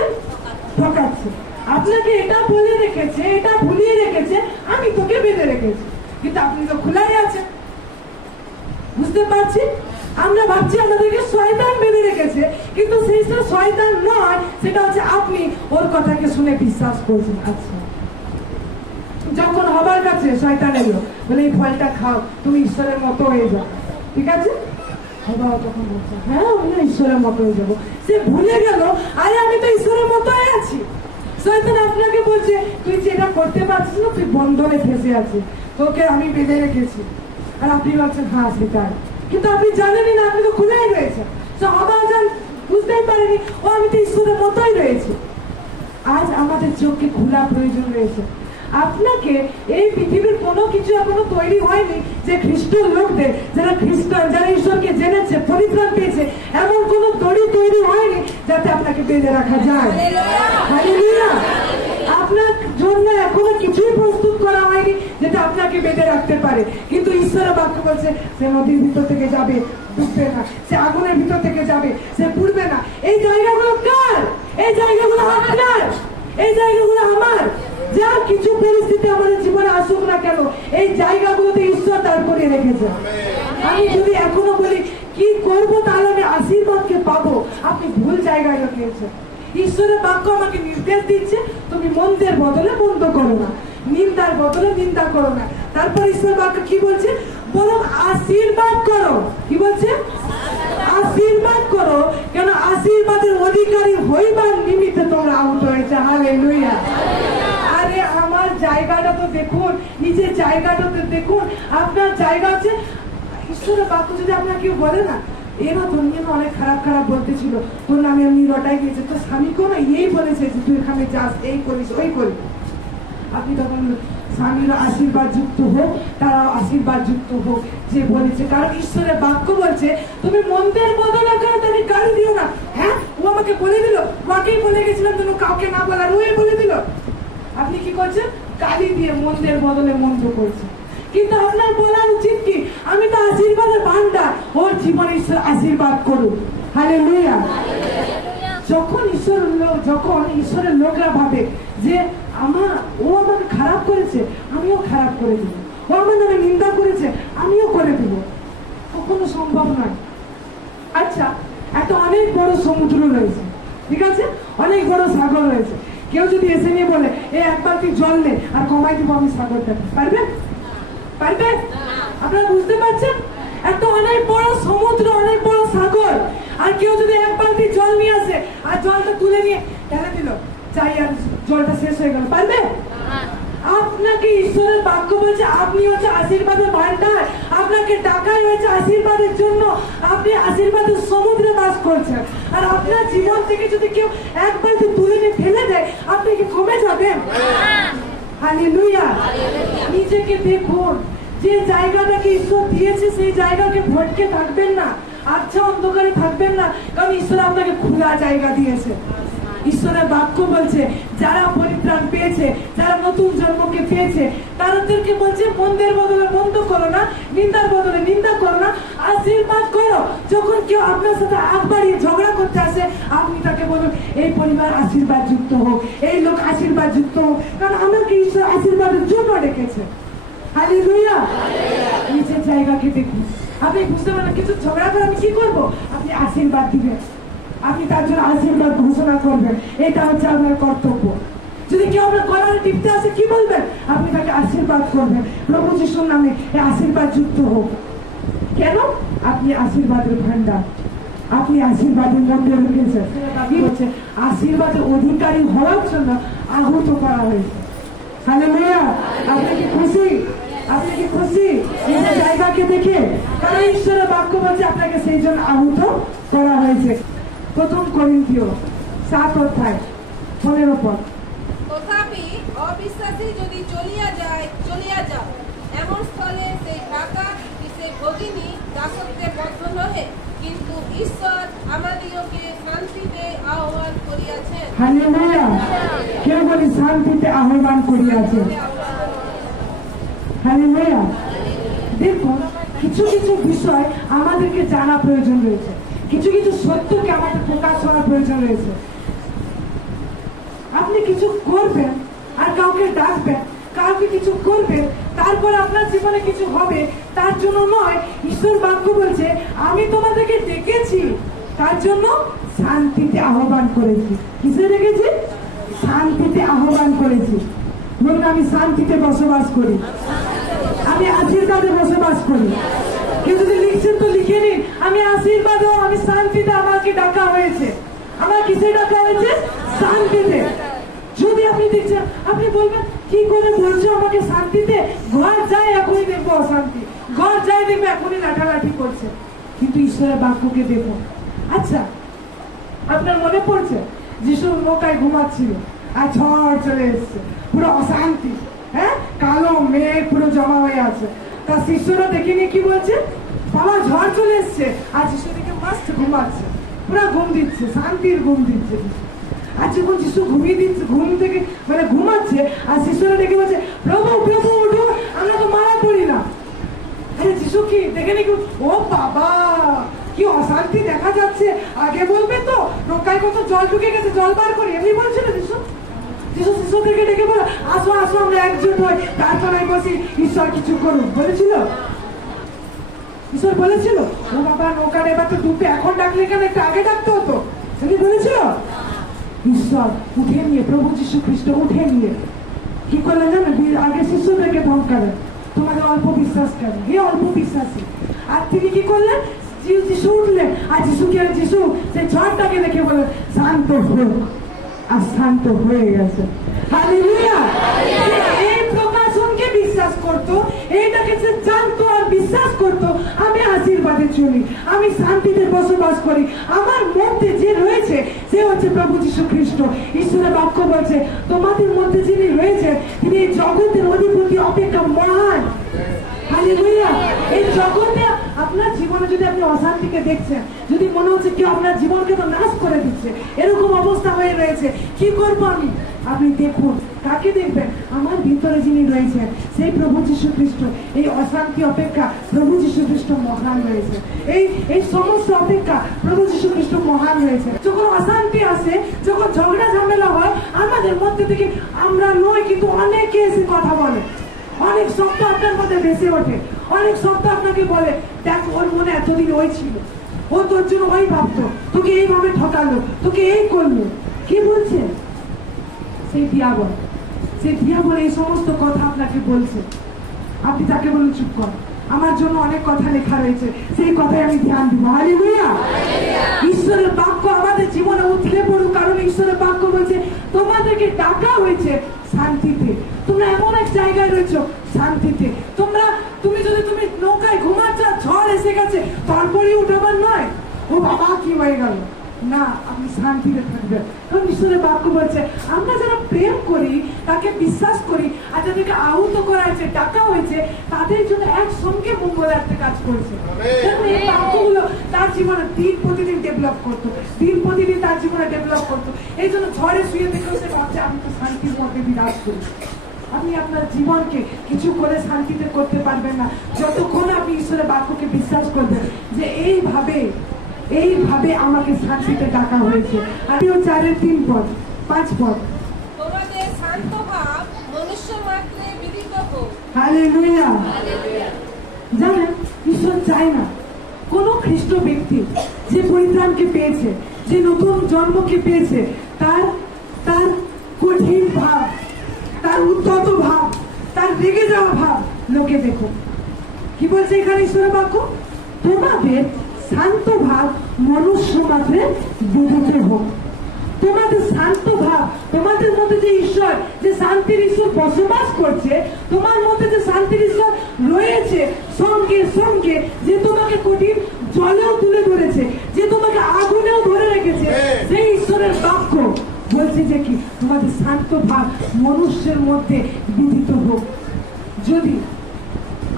ঠকাচ্ছে। আপনাকে এটা বলে রেখেছে, এটা ভুলিয়ে রেখেছে, আমি তোকে বেঁধে রেখেছি, কিন্তু আপনি তো খোলাই আছেন। বুঝতে পারছি? আমরা ভাবছি আমাদেরকে শয়তান বেঁধে রেখেছে, কিন্তু সেইটা শয়তান নয়, সেটা হচ্ছে আপনি ওর কথাকে শুনে বিশ্বাস করছেন। আচ্ছা, যখন হবার কাছে শয়তান এলো, বলে এই ফলটা খাও, তুমি ঈশ্বরের মতো হয়ে যাও, ঠিক আছে? হবাও তখন বলছে হ্যাঁ আমি ঈশ্বরের মতো হয়ে যাবো। সে ভুলে গেল আরে আমি তো ঈশ্বরের মতোই আছি। শয়তান আপনাকে বলছে তুই যেটা করতে পারছিস না, তুই বন্ধনে ফেসে আছিস, তোকে আমি বেঁধে রেখেছি। আর আপনি ভাবছেন হ্যাঁ সেটাই, কিন্তু আপনি জানেনই না, আপনি তো খুলেই রয়েছেন। বুঝতেই পারেনি ও আমি তো ঈশ্বরের মতোই রয়েছি। আজ আমাদের চোখকে খোলা প্রয়োজন রয়েছে। আপনাকে এই পৃথিবীর কোনো কিছু এখনো তৈরি হয়নি যে খ্রিস্টান লোকদের, যারা খ্রিস্টান, যারা ঈশ্বরকে জেনেছে, পরিত্রাণ পেয়েছে, এমন কোন দড়ি তৈরি হয়নি যাতে আপনাকে বেঁধে রাখা যায়। হালেলুয়া। আপনার জন্য এখনো কিছুই প্রস্তুত করা হয়নি যেটা আপনাকে বেঁধে রাখতে পারে, কিন্তু ঈশ্বরের বাক্য বলছে সে নদীর ভিতর থেকে যাবে, ডুববে না, সে আগুনের ভিতর থেকে যাবে, সে পুড়বে না। এই জায়গাগুলো কার? এই জায়গাগুলো আপনার, এই জায়গাগুলো আমার। যা কিছু পরিস্থিতি আমাদের জীবনে আসুক না কেন, এই জায়গাগুলোতে ঈশ্বর দাঁড় করিয়ে রেখেছে। আমি যদি এখনো বলি কি করবো তাহলে আমি আশীর্বাদকে পাবো, আপনি ভুল জায়গায় রয়েছেন। ঈশ্বরের বাক্য আমাকে নির্দেশ দিচ্ছে তুমি মন্দের বদলে মন্দ করো না, নিন্দার বদলে নিন্দা করো না। তারপর ঈশ্বর বাক্য কি বলছে? বরং আশীর্বাদ করো। কি বলছে? আশীর্বাদ করো, কেন আশীর্বাদের অধিকারী হইবার নিমিত্তে তোমরা আহত হয়েছে। হালেলুয়া। আরে আমার জায়গাটা তো দেখুন, নিজের জায়গাটা তো দেখুন। আপনার জায়গা আছে। ঈশ্বরের বাক্য যদি আপনার কেউ বলে না এরা তোর নিয়ে অনেক খারাপ খারাপ বলতেছিল, তোর নামে এমনি রটাই গিয়েছে, তোর স্বামীকেও না এই বলেছে যে তুই এখানে যাস, এই করিস, ওই করিস, আপনি তখন স্বামীরা আশীর্বাদ যুক্ত হোক, তারাও আশীর্বাদ যুক্ত হোক যে বলেছে। কারণ ঈশ্বরের বাক্য বলছে তুমি মন্দের বদলে কেন তাকে গালি দিও না। হ্যাঁ, ও আমাকে বলে দিল, ওকেই বলে গেছিলাম তুমি কাউকে না বলার, ওই বলে দিল। আপনি কি করছেন? গালি দিয়ে মন্দের বদলে মন্দ করছেন। কিন্তু আপনার বলার উচিত কি আমি তো আশীর্বাদের ভান্ডার, ওর জীবনে ঈশ্বর আশীর্বাদ করুন। হালেলুয়া। যখন ঈশ্বরের লোকরা ভাবে যে ও আমাকে খারাপ করেছে, আমিও খারাপ করে দিব, ও আমার নামে নিন্দা করেছে, আমিও করে দিব, কখনো সম্ভব নয়। আচ্ছা, একটা অনেক বড় সমুদ্র রয়েছে, ঠিক আছে, অনেক বড় সাগর রয়েছে। কেউ যদি এসে নিয়ে বলে এই এক বালতি জল নে আর কমাই দিব আমি সাগরটাকে, পারবে? পারবে? আপনারা বুঝতে পারছেন? একটা অনেক বড় সমুদ্র, অনেক বড় সাগর, আর কেউ যদি এক বালতি জল নিয়ে আসে আর জলটা তুলে নিয়ে ঢেলে দিল, চাই আর জলটা শেষ হয়ে গেল, পারবে? আপনাকে ঈশ্বরের বাক্য বলছে আপনি হচ্ছে আশীর্বাদের ভান্ডার, আপনাকে ডাকাই হয়েছে আশীর্বাদের জন্য, আপনি আশীর্বাদের সমুদ্রে বাস করছেন। আর আপনার জীবন থেকে যদি কেউ এক বালতি তুলে নিয়ে ফেলে দেয়, আপনি কি কমে যাবেন? হালেলুয়া। নিজেকে দেখুন, যে জায়গাটাকে ঈশ্বর দিয়েছে সেই জায়গাকে ভটকে থাকবেন না, আচ্ছা অন্ধকারে থাকবেন না, কারণ ঈশ্বর আপনাকে খোলা জায়গা দিয়েছে। ঈশ্বরের বাক্য বলছে যারা পরিত্রাণ পেয়েছে, যারা নতুন জন্মকে পেয়েছে, তাদেরকে বলছে মন্দের বদলে মন্দ করো না, নিন্দার বদলে নিন্দা করো না, আশীর্বাদ করো। যখন কেউ আপনার সাথে আগ বাড়িয়ে ঝগড়া করতে আসে, আপনি তাকে বলুন এই পরিবার আশীর্বাদ যুক্ত হোক, এই লোক আশীর্বাদ যুক্ত হোক, কারণ আমাকে ঈশ্বর আশীর্বাদের জন্য ডেকেছে। হালেলুয়া। নিজের জায়গাকে দেখুন। আপনি বুঝতে পারেন কিছু ঝগড়া করে আমি কি করবো, আপনি আশীর্বাদ দিবেন, আপনি তার জন্য আশীর্বাদ ঘোষণা করবেন, এটা হচ্ছে আপনার কর্তব্য। যদি কেউ আপনার গলায় টিপতে আসে কি বলবেন, আপনি তাকে আশীর্বাদ করবেন, প্রভু যিশুর নামে এই আশীর্বাদ যুক্ত হোক। কেন? আপনি আশীর্বাদের ভান্ডার, আপনি আশীর্বাদের মধ্যে রেখেছেন। কি হচ্ছে? আশীর্বাদের অধিকারী হওয়ার জন্য আহত করা হয়েছে। হালেলুয়া। আপনি কি খুশি? আপনি কি খুশি নিজের জায়গাকে দেখে? কারণ ঈশ্বরের বাক্য বলছে আপনাকে সেই জন্য আহত করা হয়েছে। প্রথম করিন্থীয় 7 অধ্যায় 15 পদ। তথাপি অবিশ্বাসী যদি চলিয়া যাও, এমন স্থলে সেই ভ্রাতা সেই ভগিনী দাসত্বে বদ্ধ নহে, কিন্তু ঈশ্বর আমাদিগকে শান্তিতে আহ্বান করিয়াছেন। হালেলুয়া। কেউ বলি শান্তিতে আহ্বান করিয়াছে। হালেলুয়া। দেখুন, কিছু কিছু বিষয় আমাদেরকে জানা প্রয়োজন রয়েছে, কিছু কিছু সত্যকে আমাদের প্রকাশ হওয়ার প্রয়োজন রয়েছে। আপনি কিছু করবেন আর কাউকে ডাকবেন, কাউকে কিছু করবেন, তারপর আপনার জীবনে কিছু হবে, তার জন্য নয়। ঈশ্বর বাক্য বলছে, আমি তোমাদেরকে ডেকেছি, তার জন্য শান্তিতে আহ্বান করেছি। কিসে ডেকেছি? শান্তিতে আহ্বান করেছি। বলুন, আমি শান্তিতে বসবাস করি, আমি আশীর্বাদে বসবাস করি। কেউ যদি লিখছেন তো লিখে নিন, আমি আশীর্বাদ, আমি শান্তিতে আমাকে ডাকা হয়েছে। আমার কিসে ডাকা হয়েছে? শান্তিতে। যদি আপনি দেখছেন, আপনি বলবেন, কি করে বলছো আমাকে শান্তিতে? ঘর যায় এখনই দেখবো অশান্তি, ঘর যায় দেখবো এখনই লাঠালাঠি করছে। কিন্তু ঈশ্বরের বাক্যকে দেখুন। আচ্ছা, আপনার মনে পড়ছে যিশু নৌকায় ঘুমাচ্ছিল আর ঝড় চলে এসছে, পুরো অশান্তি, হ্যাঁ, কালো মেঘ পুরো জমা হয়ে আছে। তার শিষ্যরা দেখে নিয়ে কি বলছে? বাবা, ঝড় চলে এসছে। আর শিষ্য দেখে মাস্ট ঘুমাচ্ছে, পুরো ঘুম দিচ্ছে, শান্তির ঘুম দিচ্ছে। আর যখন যিশু ঘুমিয়ে দিচ্ছে, ঘুম থেকে মানে ঘুমাচ্ছে, আর শিষ্যরা দেখে বলছে, প্রভু প্রভু উঠো, আমরা তো মারা পড়ি না। যিশু কি দেখে নাকি, ও বাবা, কি অশান্তি দেখা যাচ্ছে, আগে বলবে তো নৌকায় কত জল ঢুকে গেছে, জল বার করি, এমনি বলছিল যিশু। যিশু শিশুদেরকে ডেকে বলো, আসো আসো আমরা একজোট হই, প্রার্থনায় বসি, ঈশ্বর কিছু করুন, বলেছিল? ঈশ্বর বলেছিল, ও বাবা নৌকার এবার তো ডুবে, এখন ডাকলে কেন, একটু আগে ডাকতে হতো, সেটি বলেছিল? ঈশ্বর উঠে নিয়ে, প্রভু যীশু খ্রিস্ট উঠে নিয়ে কি করলেন জানেন? আগে শিশুদেরকে ধমকালেন, তোমাদের অল্প বিশ্বাস কেন, হে অল্প বিশ্বাসী। আর তিনি কি করলেন? যিশু উঠলেন, আর যিশু সেই ঝড়টাকে দেখে বললেন, শান্ত হোক, আর শান্ত হয়ে গেছে। হালেলুয়া। এই প্রকাশনকে বিশ্বাস করতো, এইটাকে সে জানতো আর বিশ্বাস করতো, আমি আশীর্বাদে চলি, আমি শান্তিতে বসবাস করি, আমার মধ্যে যে রয়েছে সে হচ্ছে প্রভু যীশু খ্রিস্ট। ঈশ্বরের বাক্য বলছে, তোমাদের মধ্যে যিনি রয়েছে তিনি এই জগতের অধিপতি অপেক্ষা মহান। হালেলুয়া। এই জগতে আপনার জীবনে যদি আপনি অশান্তিকে দেখছেন, যদি মনে হচ্ছে কেউ আপনার জীবনকে তো নাশ করে দিচ্ছে, এরকম অবস্থা হয়ে রয়েছে, কি করবো আমি? আপনি দেখুন, কাকে দেখবেন? আমার ভিতরে যিনি রয়েছেন সেই প্রভু যীশু খ্রিস্ট। এই অশান্তি অপেক্ষা প্রভু যীশু খ্রিস্ট মহান রয়েছে, এই সমস্ত অপেক্ষা প্রভু যীশু খ্রিস্ট মহান রয়েছে। যখন অশান্তি আসে, যখন ঝগড়া ঝামেলা হয়, আমাদের মধ্যে থেকে আমরা নয় কিন্তু অনেকে এসে কথা বলে, অনেক শব্দ আপনার মধ্যে ভেসে ওঠে, অনেক শব্দ আপনাকে বলে, দেখ ওর মনে এতদিন ওই ছিল, ও তোর জন্য ওই ভাবতো, তোকে এইভাবে ঠকালো, তোকে এই করলো। কি বলছে? সেই দিয়াবল, সেই দিয়াবল এই সমস্ত কথা আপনাকে বলছে। আপনি তাকে বলুন, চুপ কর, আমার জন্য অনেক কথা লেখা রয়েছে, সেই কথায় আমি ধ্যান দিব। হালেলুয়া। ঈশ্বরের বাক্য আমাদের জীবনে উঠলে পড়ুক, কারণ ঈশ্বরের বাক্য বলছে, তোমাদেরকে ডাকা হয়েছে শান্তিতে। তোমরা এমন এক জায়গায় রয়েছো শান্তিতে। তুমি যদি নৌকায় ঘুমাচ্ছ, ঝড় এসে গেছে, তারপরেই উঠাবার নয়, ও বাবা কি হয়ে গেল, না, আপনি শান্তিতে থাকবেন। কারণ ঈশ্বরের বাক্য বলছে, আমরা যারা প্রেম করি, তাকে বিশ্বাস করি, আর যাদেরকে আহত করা হয়েছে, ডাকা হয়েছে, তাদের জন্য একসঙ্গে মঙ্গলার্থে কাজ করেছে। এই বাক্যগুলো তার জীবনে দিন প্রতিদিন ডেভেলপ করতো, দিন প্রতিদিন তার জীবনে ডেভেলপ করতো। এই জন্য ঝড়ে শুয়ে থেকেও সে ভাবছে, আমি তো শান্তির মধ্যে বিরাজ করি। আপনি আপনার জীবনকে কিছু করে শান্তিতে করতে পারবেন না যতক্ষণ আপনি ঈশ্বরের বাক্যকে বিশ্বাস করবেন যে এইভাবে আমাকে শান্তিতে ডাকা হয়েছে। আমিও 4-3 পদ 5 পদ, তোমাদের শান্ত ভাব মনুষ্য মাত্রে বিদিত হোক। হালেলুয়া। জানেন, ঈশ্বর চায় না কোন খ্রিস্ট ব্যক্তি যে পরিত্রাণকে পেয়েছে, যে নতুন জন্মকে পেয়েছে, তার কঠিন ভাব, তার উদ্ধত ভাব, তার রেগে যাওয়া ভাব লোকে দেখো। কি বলছে এখানে ঈশ্বরের বাক্য? তোমাদের শান্ত ভাব মনুষ্য মাত্রে বিদিত হোক। তোমাদের শান্ত ভাব, তোমাদের মধ্যে যে ঈশ্বর, যে শান্তির ঈশ্বর বসবাস করছে, তোমার মধ্যে যে শান্তির ঈশ্বর রয়েছে, সঙ্গে সঙ্গে যে তোমাকে কঠিন জলেও তুলে ধরেছে, যে তোমাকে আগুনেও ধরে রেখেছে, সেই ঈশ্বরের বাক্য বলছে যে কি, তোমাদের শান্ত ভাব মনুষ্যের মধ্যে বিদিত হোক। যদি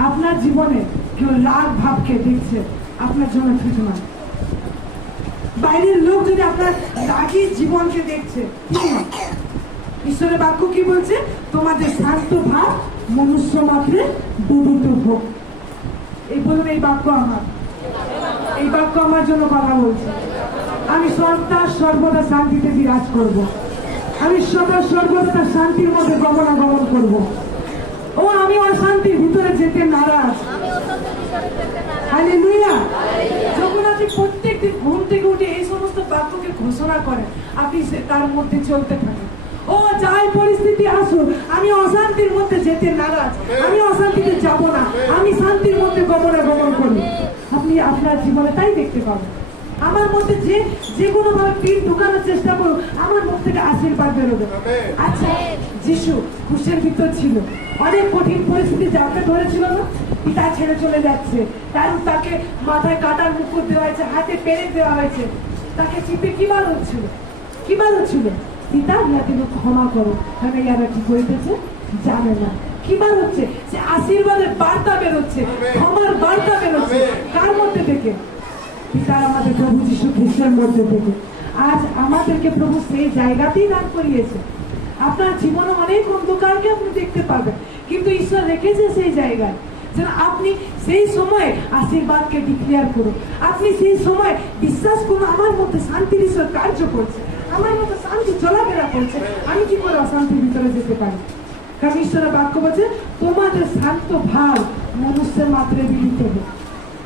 আপনার জীবনে কেউ রাগ ভাবকে দেখছে, আপনার জন্য ঠিক নয়। বাইরের লোক যদি আপনার রাগী জীবনকে দেখছে, ঈশ্বরের বাক্য কি বলছে? তোমাদের শান্ত ভাব মনুষ্য মাত্রে বিদিত হোক। এই বলুন, এই বাক্য আমার, এই বাক্য আমার জন্য কথা বলছে। আমি সর্বদা শান্তিতে বিরাজ করব। আমি সর্বদা শান্তির মধ্যে গমনাগমন করব। ও আমি অশান্তির ভিতরে যেতে নারাজ। হালেলুয়া। যখন আপনি প্রত্যেকদিন ঘুম থেকে উঠে এই সমস্ত বাক্যকে ঘোষণা করেন, আপনি তার মধ্যে চলতে থাকেন। ও যাই পরিস্থিতি আসুক, আমি অশান্তির মধ্যে যেতে নারাজ, আমি অশান্তিতে যাব না, আমি শান্তির মধ্যে গমনাগমন করি। আপনি আপনার জীবনে তাই দেখতে পাবেন। আমার মধ্যে যে কোনো ভাবে পিন ঢুকানোর চেষ্টা করুন, আমার মুখ থেকে আশীর্বাদ বেরোবে। আচ্ছা, যিশু ক্রুশের ভিতর ছিল, অনেক কঠিন পরিস্থিতি যাকে ধরেছিল না, পিতা ছেড়ে চলে যাচ্ছে, তাকে মাথায় কাটার মুকুট দেওয়া হয়েছে, হাতে পেরেক দেওয়া হয়েছে, তাকে চিপে কিবার হচ্ছিল, পিতা ইয়াদের ক্ষমা করো, কারণ ইয়ারা কি করিতেছে জানে না। কিবার হচ্ছে? সে আশীর্বাদের বার্তা বেরোচ্ছে, ক্ষমার বার্তা বেরোচ্ছে। কার মধ্যে থেকে? পিতা আমাদের প্রভু যীশু খ্রিস্টের মধ্যে থেকে। আজ আমাদেরকে প্রভু সেই জায়গাতেই দান করিয়েছে। আপনার জীবনে অনেক অন্ধকারকে আপনি দেখতে পাবেন, কিন্তু ঈশ্বর রেখেছে সেই জায়গায় যেন আপনি সেই সময় আশীর্বাদকে ডিক্লেয়ার করুন। আপনি সেই সময় বিশ্বাস করুন, আমার মধ্যে শান্তির ঈশ্বর কার্য করছে, আমার মধ্যে শান্তি চলাফেরা করছে, আমি কি করে অশান্তির ভিতরে যেতে পারি? কারণ ঈশ্বরের বাক্য বলছে, তোমাদের শান্ত ভাব মনুষ্যের মাত্রে বিলিত হবে।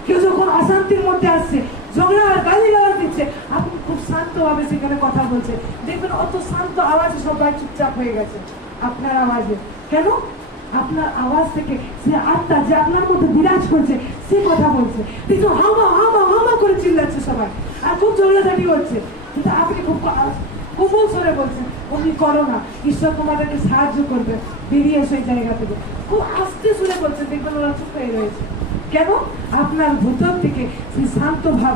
কেউ যখন অশান্তির মধ্যে আসছে, ঝগড়া আর গালিগালাজ দিচ্ছে, আপনি খুব শান্ত ভাবে সেখানে কথা বলছে, দেখবেন অত শান্ত আওয়াজে সবাই চুপচাপ হয়ে গেছে আপনার আওয়াজে। কেন? আপনার আওয়াজ থেকে যে আত্মা যে আপনার মধ্যে বিরাজ করছে সে কথা বলছে। কিন্তু হামা হামা হামা করে চিল্লাচ্ছে সবাই, আর খুব ঝগড়াঝাটি হচ্ছে, কিন্তু আপনি খুব কোমল স্বরে বলছেন, অমনি করো না, ঈশ্বর তোমাদেরকে সাহায্য করবে, বেরিয়ে সেই জায়গা থেকে। খুব আস্তে সুরে বলছে, দেখবেন ওরা চুপ হয়ে রয়েছে। কেন? আপনার ভেতর থেকে সেই শান্ত ভাব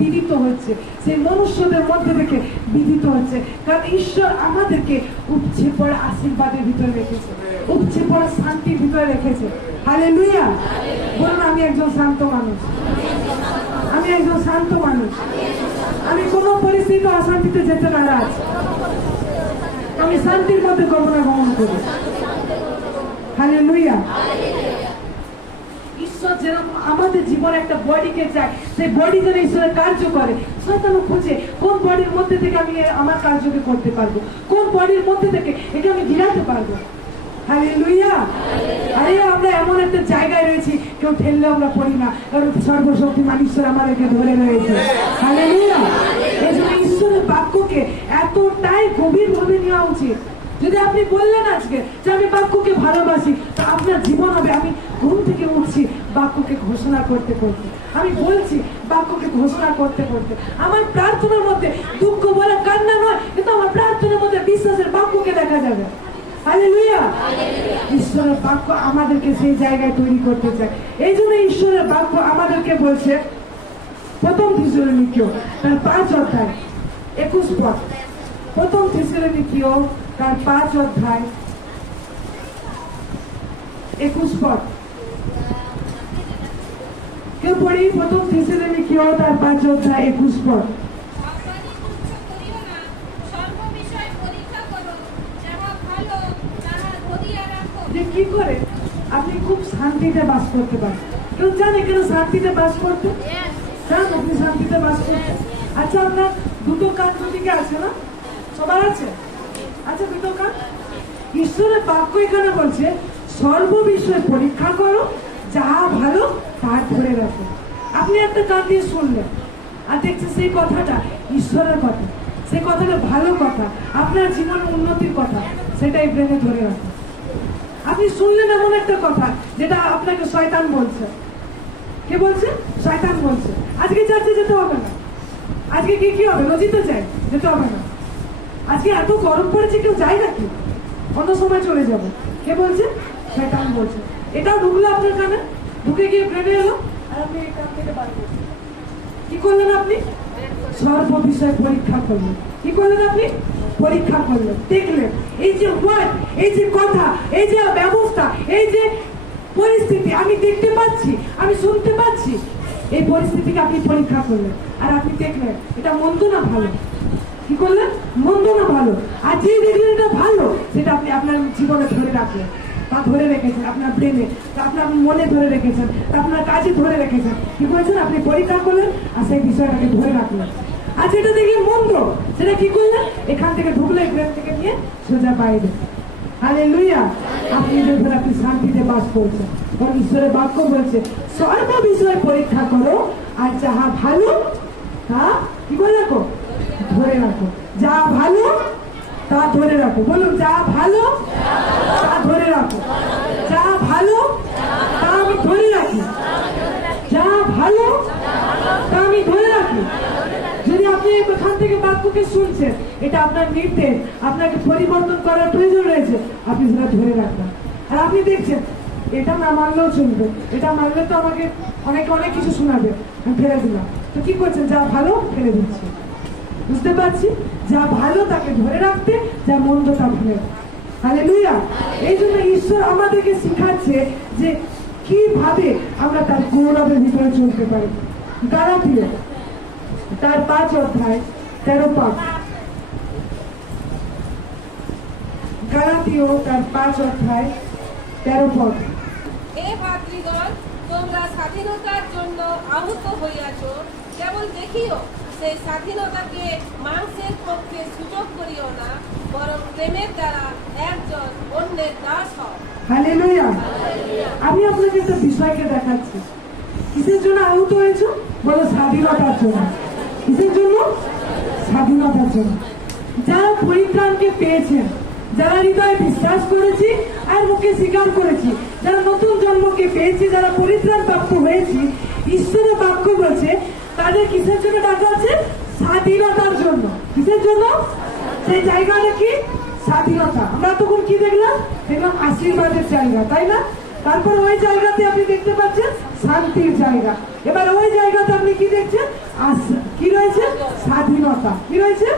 বিদিত হচ্ছে, সেই মনুষ্যদের মধ্যে থেকে বিদিত হচ্ছে। কারণ ঈশ্বর আমাদেরকে উপচে পড়া আশীর্বাদের ভিতরে রেখেছে, উপচে পড়া শান্তির ভিতরে রেখেছে। হালেলুয়া। বলুন, আমি একজন শান্ত মানুষ, আমি একজন শান্ত মানুষ, আমি কোনো পরিস্থিতি অশান্তিতে যেতে নারাজ, আমি শান্তির মধ্যে গমনাগমন করি। হালেলুয়া। ঈশ্বর যেরকম আমাদের জীবনে একটা বডিকে চায়, সেই বডি যেন ঈশ্বরের কার্য করে। শয়তান খুঁজে কোন বডির মধ্যে থেকে আমি আমার কার্যকে করতে পারবো, কোন বডির মধ্যে থেকে একে আমি গিরাতে পারবো। হালেলুয়া। আরে আমরা এমন একটা জায়গায় রয়েছি, কেউ ঠেললে আমরা পড়ি না, কারণ সর্বশক্তিমান ঈশ্বর আমাদেরকে ধরে রয়েছে। হালেলুয়া। এই জন্য ঈশ্বরের বাক্যকে এতটাই গভীর ভাবে নেওয়া উচিত। যদি আপনি বললেন আজকে যে আমি বাক্যকে ভালোবাসি, তা আপনার জীবন হবে, আমি ঘুম থেকে উঠছি বাক্যকে ঘোষণা করতে করতে, আমি বলছি বাক্যকে ঘোষণা করতে করতে। আমার প্রার্থনার মধ্যে দুঃখ বলা কান্না নয়, কিন্তু আমার প্রার্থনার মধ্যে বিশ্বাসের বাক্যকে দেখা যাবে। হালেলুয়া। ঈশ্বরের বাক্য আমাদেরকে সেই জায়গায় তৈরি করতে চায়। এই জন্য ঈশ্বরের বাক্য আমাদেরকে বলছে, প্রথম থিসসলুনিকীয় তার 5 অধ্যায় 21 পদ, প্রথম থিসসলুনিকীয় তার 5 অধ্যায় 21 পদ। কেউ পড়ি প্রথম থিসসলুনিকীয় তার 5 অধ্যায় 21 পদ। যে কি করে আপনি খুব শান্তিতে বাস করতে পারেন। কেউ জানে কেন শান্তিতে বাস করতে? জান আপনি শান্তিতে বাস করতে? আচ্ছা, আপনার দুটো কান দুদিকে আছে না? সবার আছে? আচ্ছা, দুটো কান। ঈশ্বরের বাক্য এখানে বলছে, সর্ব বিষয় পরীক্ষা করো, যাহা ভালো তা ধরে রাখো। আপনি একটা কান দিয়ে শুনলেন আর দেখছেন সেই কথাটা ঈশ্বরের কথা, সেই কথাটা ভালো কথা, আপনার জীবনের উন্নতির কথা, সেটাই ব্রেনে ধরে রাখো। আপনি শুনলেন এমন একটা কথা যেটা আপনাকে শয়তান বলছে। কে বলছে? শয়তান বলছে আজকে চার্চে যেতে হবে না, আজকে কি হবে, রোজিতে চাই যেতে হবে না, আজকে এত গরম পড়েছে কেউ যায় নাকি, অন্য সময় চলে যাবো। কে বলছে? শয়তান বলছে। এটাও ঢুকলো আপনার কানে, ঢুকে গিয়ে ব্রেনে এলো, আর আপনি এই কান থেকে বার করছেন। কি করলেন আপনি? সর্ব বিষয় পরীক্ষা করলেন। কি করলেন আপনি? পরীক্ষা করলেন, দেখলেন এই যে ওয়ার্ড, এই যে কথা, এই যে ব্যবস্থা, এই যে পরিস্থিতি আমি দেখতে পাচ্ছি, আমি শুনতে পাচ্ছি, এই পরিস্থিতিকে আপনি পরীক্ষা করলেন আর আপনি দেখলেন এটা মন্দ না ভালো, কি করলেন? মন্দ না ভালো। আর যে দেখলেন এটা ভালো, সেটা আপনি আপনার জীবনে ধরে রাখলেন, তা ধরে রেখেছেন আপনার ব্রেনে, তা আপনার মনে ধরে রেখেছেন, তা আপনার কাজে ধরে রেখেছেন। কি করেছেন? আপনি পরীক্ষা করলেন আর সেই বিষয়টাকে ধরে রাখলেন। আর যেটা দেখি মন্দ, সেটা কি করলেন? এখান থেকে ঢুকলে ব্রেন থেকে নিয়ে সোজা বাইরে। হালেলুয়া। আপনি যখন আপনি শান্তিতে বাস করছেন, কারণ ঈশ্বরের বাক্য বলছে সর্ব বিষয় পরীক্ষা করো আর যাহা ভালো তা কি বলে রাখো, ধরে রাখো। যা ভালো তা ধরে রাখো। বলুন, যা ভালো তা ধরে রাখো। যা ভালো তা আমি ধরে রাখি। যা ভালো তা আমি ধরে রাখি। যদি আপনি এখান থেকে বাক্যকে শুনছেন, এটা আপনার নির্দেশ, আপনাকে পরিবর্তন করার প্রয়োজন রয়েছে, আপনি সেটা ধরে রাখবেন। আর আপনি দেখছেন এটা না মানলেও চলবে, এটা মানলে তো আমাকে অনেক কিছু শোনাবে, আমি ফেলে দিলাম। তো কি করছেন? যা ভালো ফেলে দিচ্ছি। বুঝতে পারছি? যা ভালো তাকে ধরে রাখতে, যা মন্দ তা ভুলে। হালেলুয়া। এই জন্য ঈশ্বর আমাদেরকে শিখাচ্ছে যে কিভাবে আমরা তার গৌরবের ভিতরে চলতে পারি। গালাতীয় তার 5 অধ্যায় 13 পদ। গালাতীয় তার 5 অধ্যায় 13 পদ। হে ভাতৃগণ, তোমরা স্বাধীনতার জন্য আহত হইয়াছ, কেবল দেখিও সেই স্বাধীনতাকে মাংসের পক্ষে সুযোগ করিও না, বরং প্রেমের দ্বারা একজন অন্যের দাস হও। হালেলুয়া। আমি আপনাকে একটা বিষয়কে দেখাচ্ছি। কিসের জন্য আহত হয়েছ? বলো, স্বাধীনতার জন্য। কিসের জন্য? স্বাধীনতার জন্য। যারা পরিত্রাণকে পেয়েছেন, যারা হৃদয়ে বিশ্বাস করেছি আর মুখে স্বীকার করেছি, যারা নতুন জন্মকে পেয়েছি, যারা পরিত্রাণ প্রাপ্ত হয়েছি, ঈশ্বরের বাক্য বলছে তাদের কিসের জন্য ডাকা আছে? স্বাধীনতার জন্য। কিসের জন্য? সেই জায়গাটা কি? স্বাধীনতা। আমরা তখন কি দেখলাম? দেখলাম আশীর্বাদের জায়গা, তাই না? তারপর ওই জায়গাতে আপনি দেখতে পাচ্ছেন শান্তির জায়গা। এবার ওই জায়গাতে আপনি কি দেখছেন? কি রয়েছে? স্বাধীনতা। কি রয়েছে?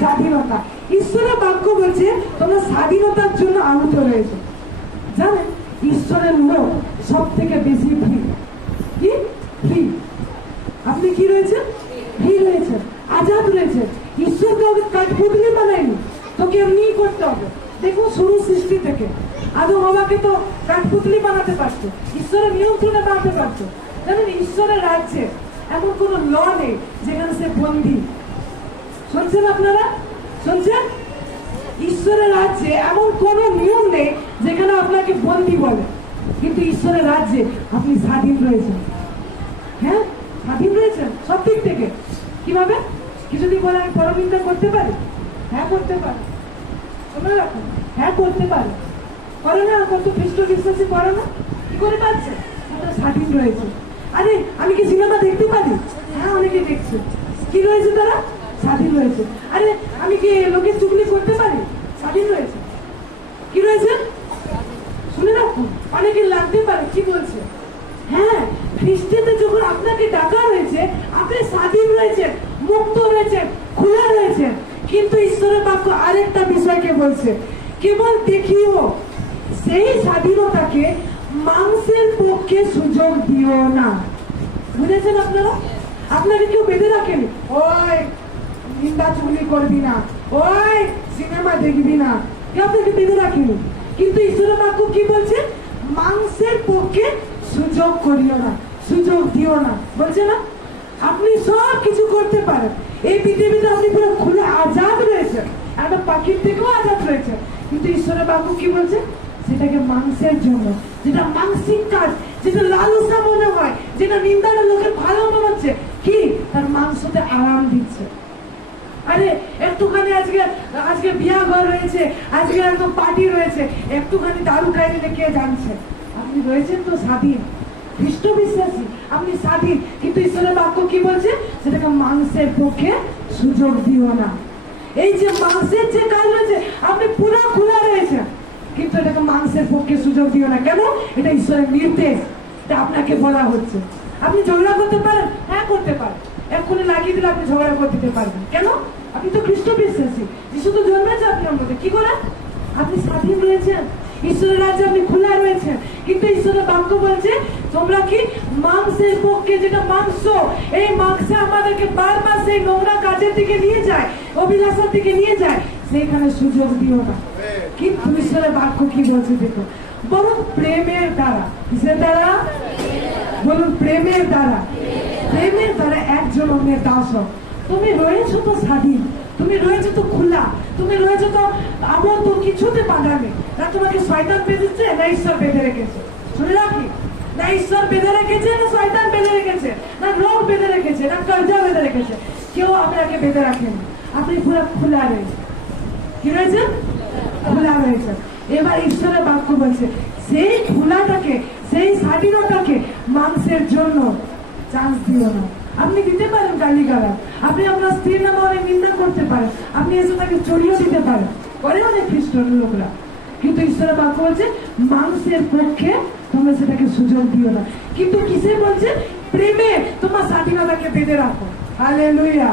স্বাধীনতা। ঈশ্বরের বাক্য বলছে তোমরা স্বাধীনতার জন্য আহত রয়েছে। জানেন, ঈশ্বরের লোক সব থেকে বেশি ফ্রি। কি ফ্রি? আপনি কি রয়েছেন? ফ্রি রয়েছেন, আজাদ রয়েছেন। ঈশ্বর কাউকে কাঠপুতলি বানায়নি, তোকে এমনিই করতে হবে। দেখুন, শুরু সৃষ্টি থেকে আদম হাওয়াকে তো কাঠপুতলি বানাতে পারতো, ঈশ্বরের নিয়ন্ত্রণে বানাতে পারতো। জানেন, ঈশ্বরের রাজ্যে এমন কোন ল নেই যেখানে সে বন্দী। শুনছেন আপনারা? শুনছেন? ঈশ্বরের রাজ্যে এমন কোন নিয়ম নেই যেখানে আপনাকে বন্দী বলে, কিন্তু ঈশ্বরের রাজ্যে আপনি স্বাধীন রয়েছেন। হ্যাঁ, স্বাধীন রয়েছেন সব দিক থেকে। কিভাবে? কিছুদিন বলে আমি পরনিন্দা করতে পারি? হ্যাঁ, করতে পারি। মনে রাখুন, হ্যাঁ করতে পারে। করে না? কত খ্রিস্ট বিশ্বাসী করে না? কি করে পাচ্ছে? তারা স্বাধীন রয়েছে। আরে আমি কি সিনেমা দেখতে পারি? হ্যাঁ, অনেকে দেখছে। কি রয়েছে? তারা স্বাধীন রয়েছে। আরে আমি কি লোকের চুগলি করতে পারি? স্বাধীন রয়েছে। কি রয়েছে? শুনে রাখুন, অনেকে লাগতে পারে। কি বলছে? হ্যাঁ, খ্রিস্টতে যখন আপনাকে ডাকা হয়েছে, আপনি স্বাধীন রয়েছেন, মুক্ত রয়েছেন, খোলা রয়েছেন। কিন্তু ঈশ্বরের বাক্য আরেকটা বিষয়কে বলছে, কেবল দেখিও সেই স্বাধীনতাকে মাংসের পক্ষে সুযোগ দিও না। বুঝেছেন আপনারা? আপনাকে কেউ বেঁধে রাখেন, ওই নিন্দা চুগলি করবি না, ওই সিনেমা দেখবি না, কেউ আপনাকে বেঁধে রাখেনি। কিন্তু ঈশ্বরের বাক্য কি বলছে? মাংসের পক্ষে সুযোগ করিও না, সুযোগ দিও না। বলছে না? আপনি সব কিছু করতে পারেন, এই পৃথিবীতে আপনি পুরো খুলে আজাদ রয়েছেন, একটা পাখির থেকেও আজাদ রয়েছেন। কিন্তু ঈশ্বরের বাক্য কি বলছে? সেটাকে মাংসের জন্য, যেটা মানসিক কাজ, যেটা লালসা মনে হয়, যেটা নিন্দার লোকের ভালো মনে হচ্ছে, কি তার মাংসতে আরাম দিচ্ছে। আরে একটুখানি আজকে বিয়া ঘর রয়েছে, আজকে একদম পার্টি রয়েছে, একটুখানি দারু খাই নিলে কে জানছে? আপনি রয়েছেন তো স্বাধীন, খ্রিস্ট বিশ্বাসী, আপনি স্বাধীন। কিন্তু ঈশ্বরের বাক্য কি বলছে? সেটাকে মাংসের পক্ষে সুযোগ দিও না। এই যে মাংসের যে কাজ রয়েছে, আপনি পুরো খোলা রয়েছে, কিন্তু এটাকে মাংসের পক্ষে সুযোগ দিও না। কেন? এটা ঈশ্বরের নির্দেশ, এটা আপনাকে বলা হচ্ছে। আপনি ঝগড়া করতে পারেন? হ্যাঁ, করতে পারেন। এক্ষুনি লাগিয়ে দিলে আপনি ঝগড়া করে দিতে পারবেন। কেন? আপনি তো খ্রিস্ট বিশ্বাসী, যিশু তো জন্মেছে আপনার মধ্যে। কি করে? আপনি স্বাধীন রয়েছেন, ঈশ্বরের রাজ্যে আপনি খোলা রয়েছেন। কিন্তু ঈশ্বরের বাক্য বলছে তোমরা কি মাংসের পক্ষে, যেটা মাংস, এই মাংসে আমাদেরকে বারবার সেই নোংরা কাজের দিকে নিয়ে যায়, অভিলাষার দিকে নিয়ে যায়, সেইখানে সুযোগ দিও না। কিন্তু ঈশ্বরের বাক্য কি বলছে দেখো, বরং প্রেমের দ্বারা, কিসের দ্বারা বলুন, প্রেমের দ্বারা, প্রেমের দ্বারা একজন অন্যের দাস হও। তুমি রয়েছো তো স্বাধীন, তুমি রয়েছো তো খোলা, তুমি রয়েছো তো আবদ্ধ, কিছুতে বাধা নেই। না তোমাকে শয়তান বেঁধেছে, না ঈশ্বর বেঁধে রেখেছে। শুনে রাখি, না ঈশ্বর বেঁধে রেখেছে, না শয়তান বেঁধে রেখেছে, না রোগ বেঁধে রেখেছে, না কর্জা বেঁধে রেখেছে, কেউ আপনাকে বেঁধে রাখেন। আপনি পুরো খোলা রয়েছে, কি রয়েছে? খোলা রয়েছে। এবার ঈশ্বরের বাক্য বলছে সেই খোলাটাকে, সেই স্বাধীনতাকে মাংসের জন্য চান্স দিও না। আপনি দিতে পারেন গালিগালাজ, আপনি আপনার স্ত্রীর নামে অনেক নিন্দা করতে পারেন, আপনি এসে তাকে চড়িয়ে দিতে পারেন, করে অনেক খ্রিস্টান লোকরা। কিন্তু ঈশ্বরের বাক্য বলছে মাংসের পক্ষে তোমরা সেটাকে সুযোগ দিও না। কিন্তু কিসে বলছে? প্রেমে তোমার স্বাধীনতাকে বেঁধে রাখো। হালেলুয়া।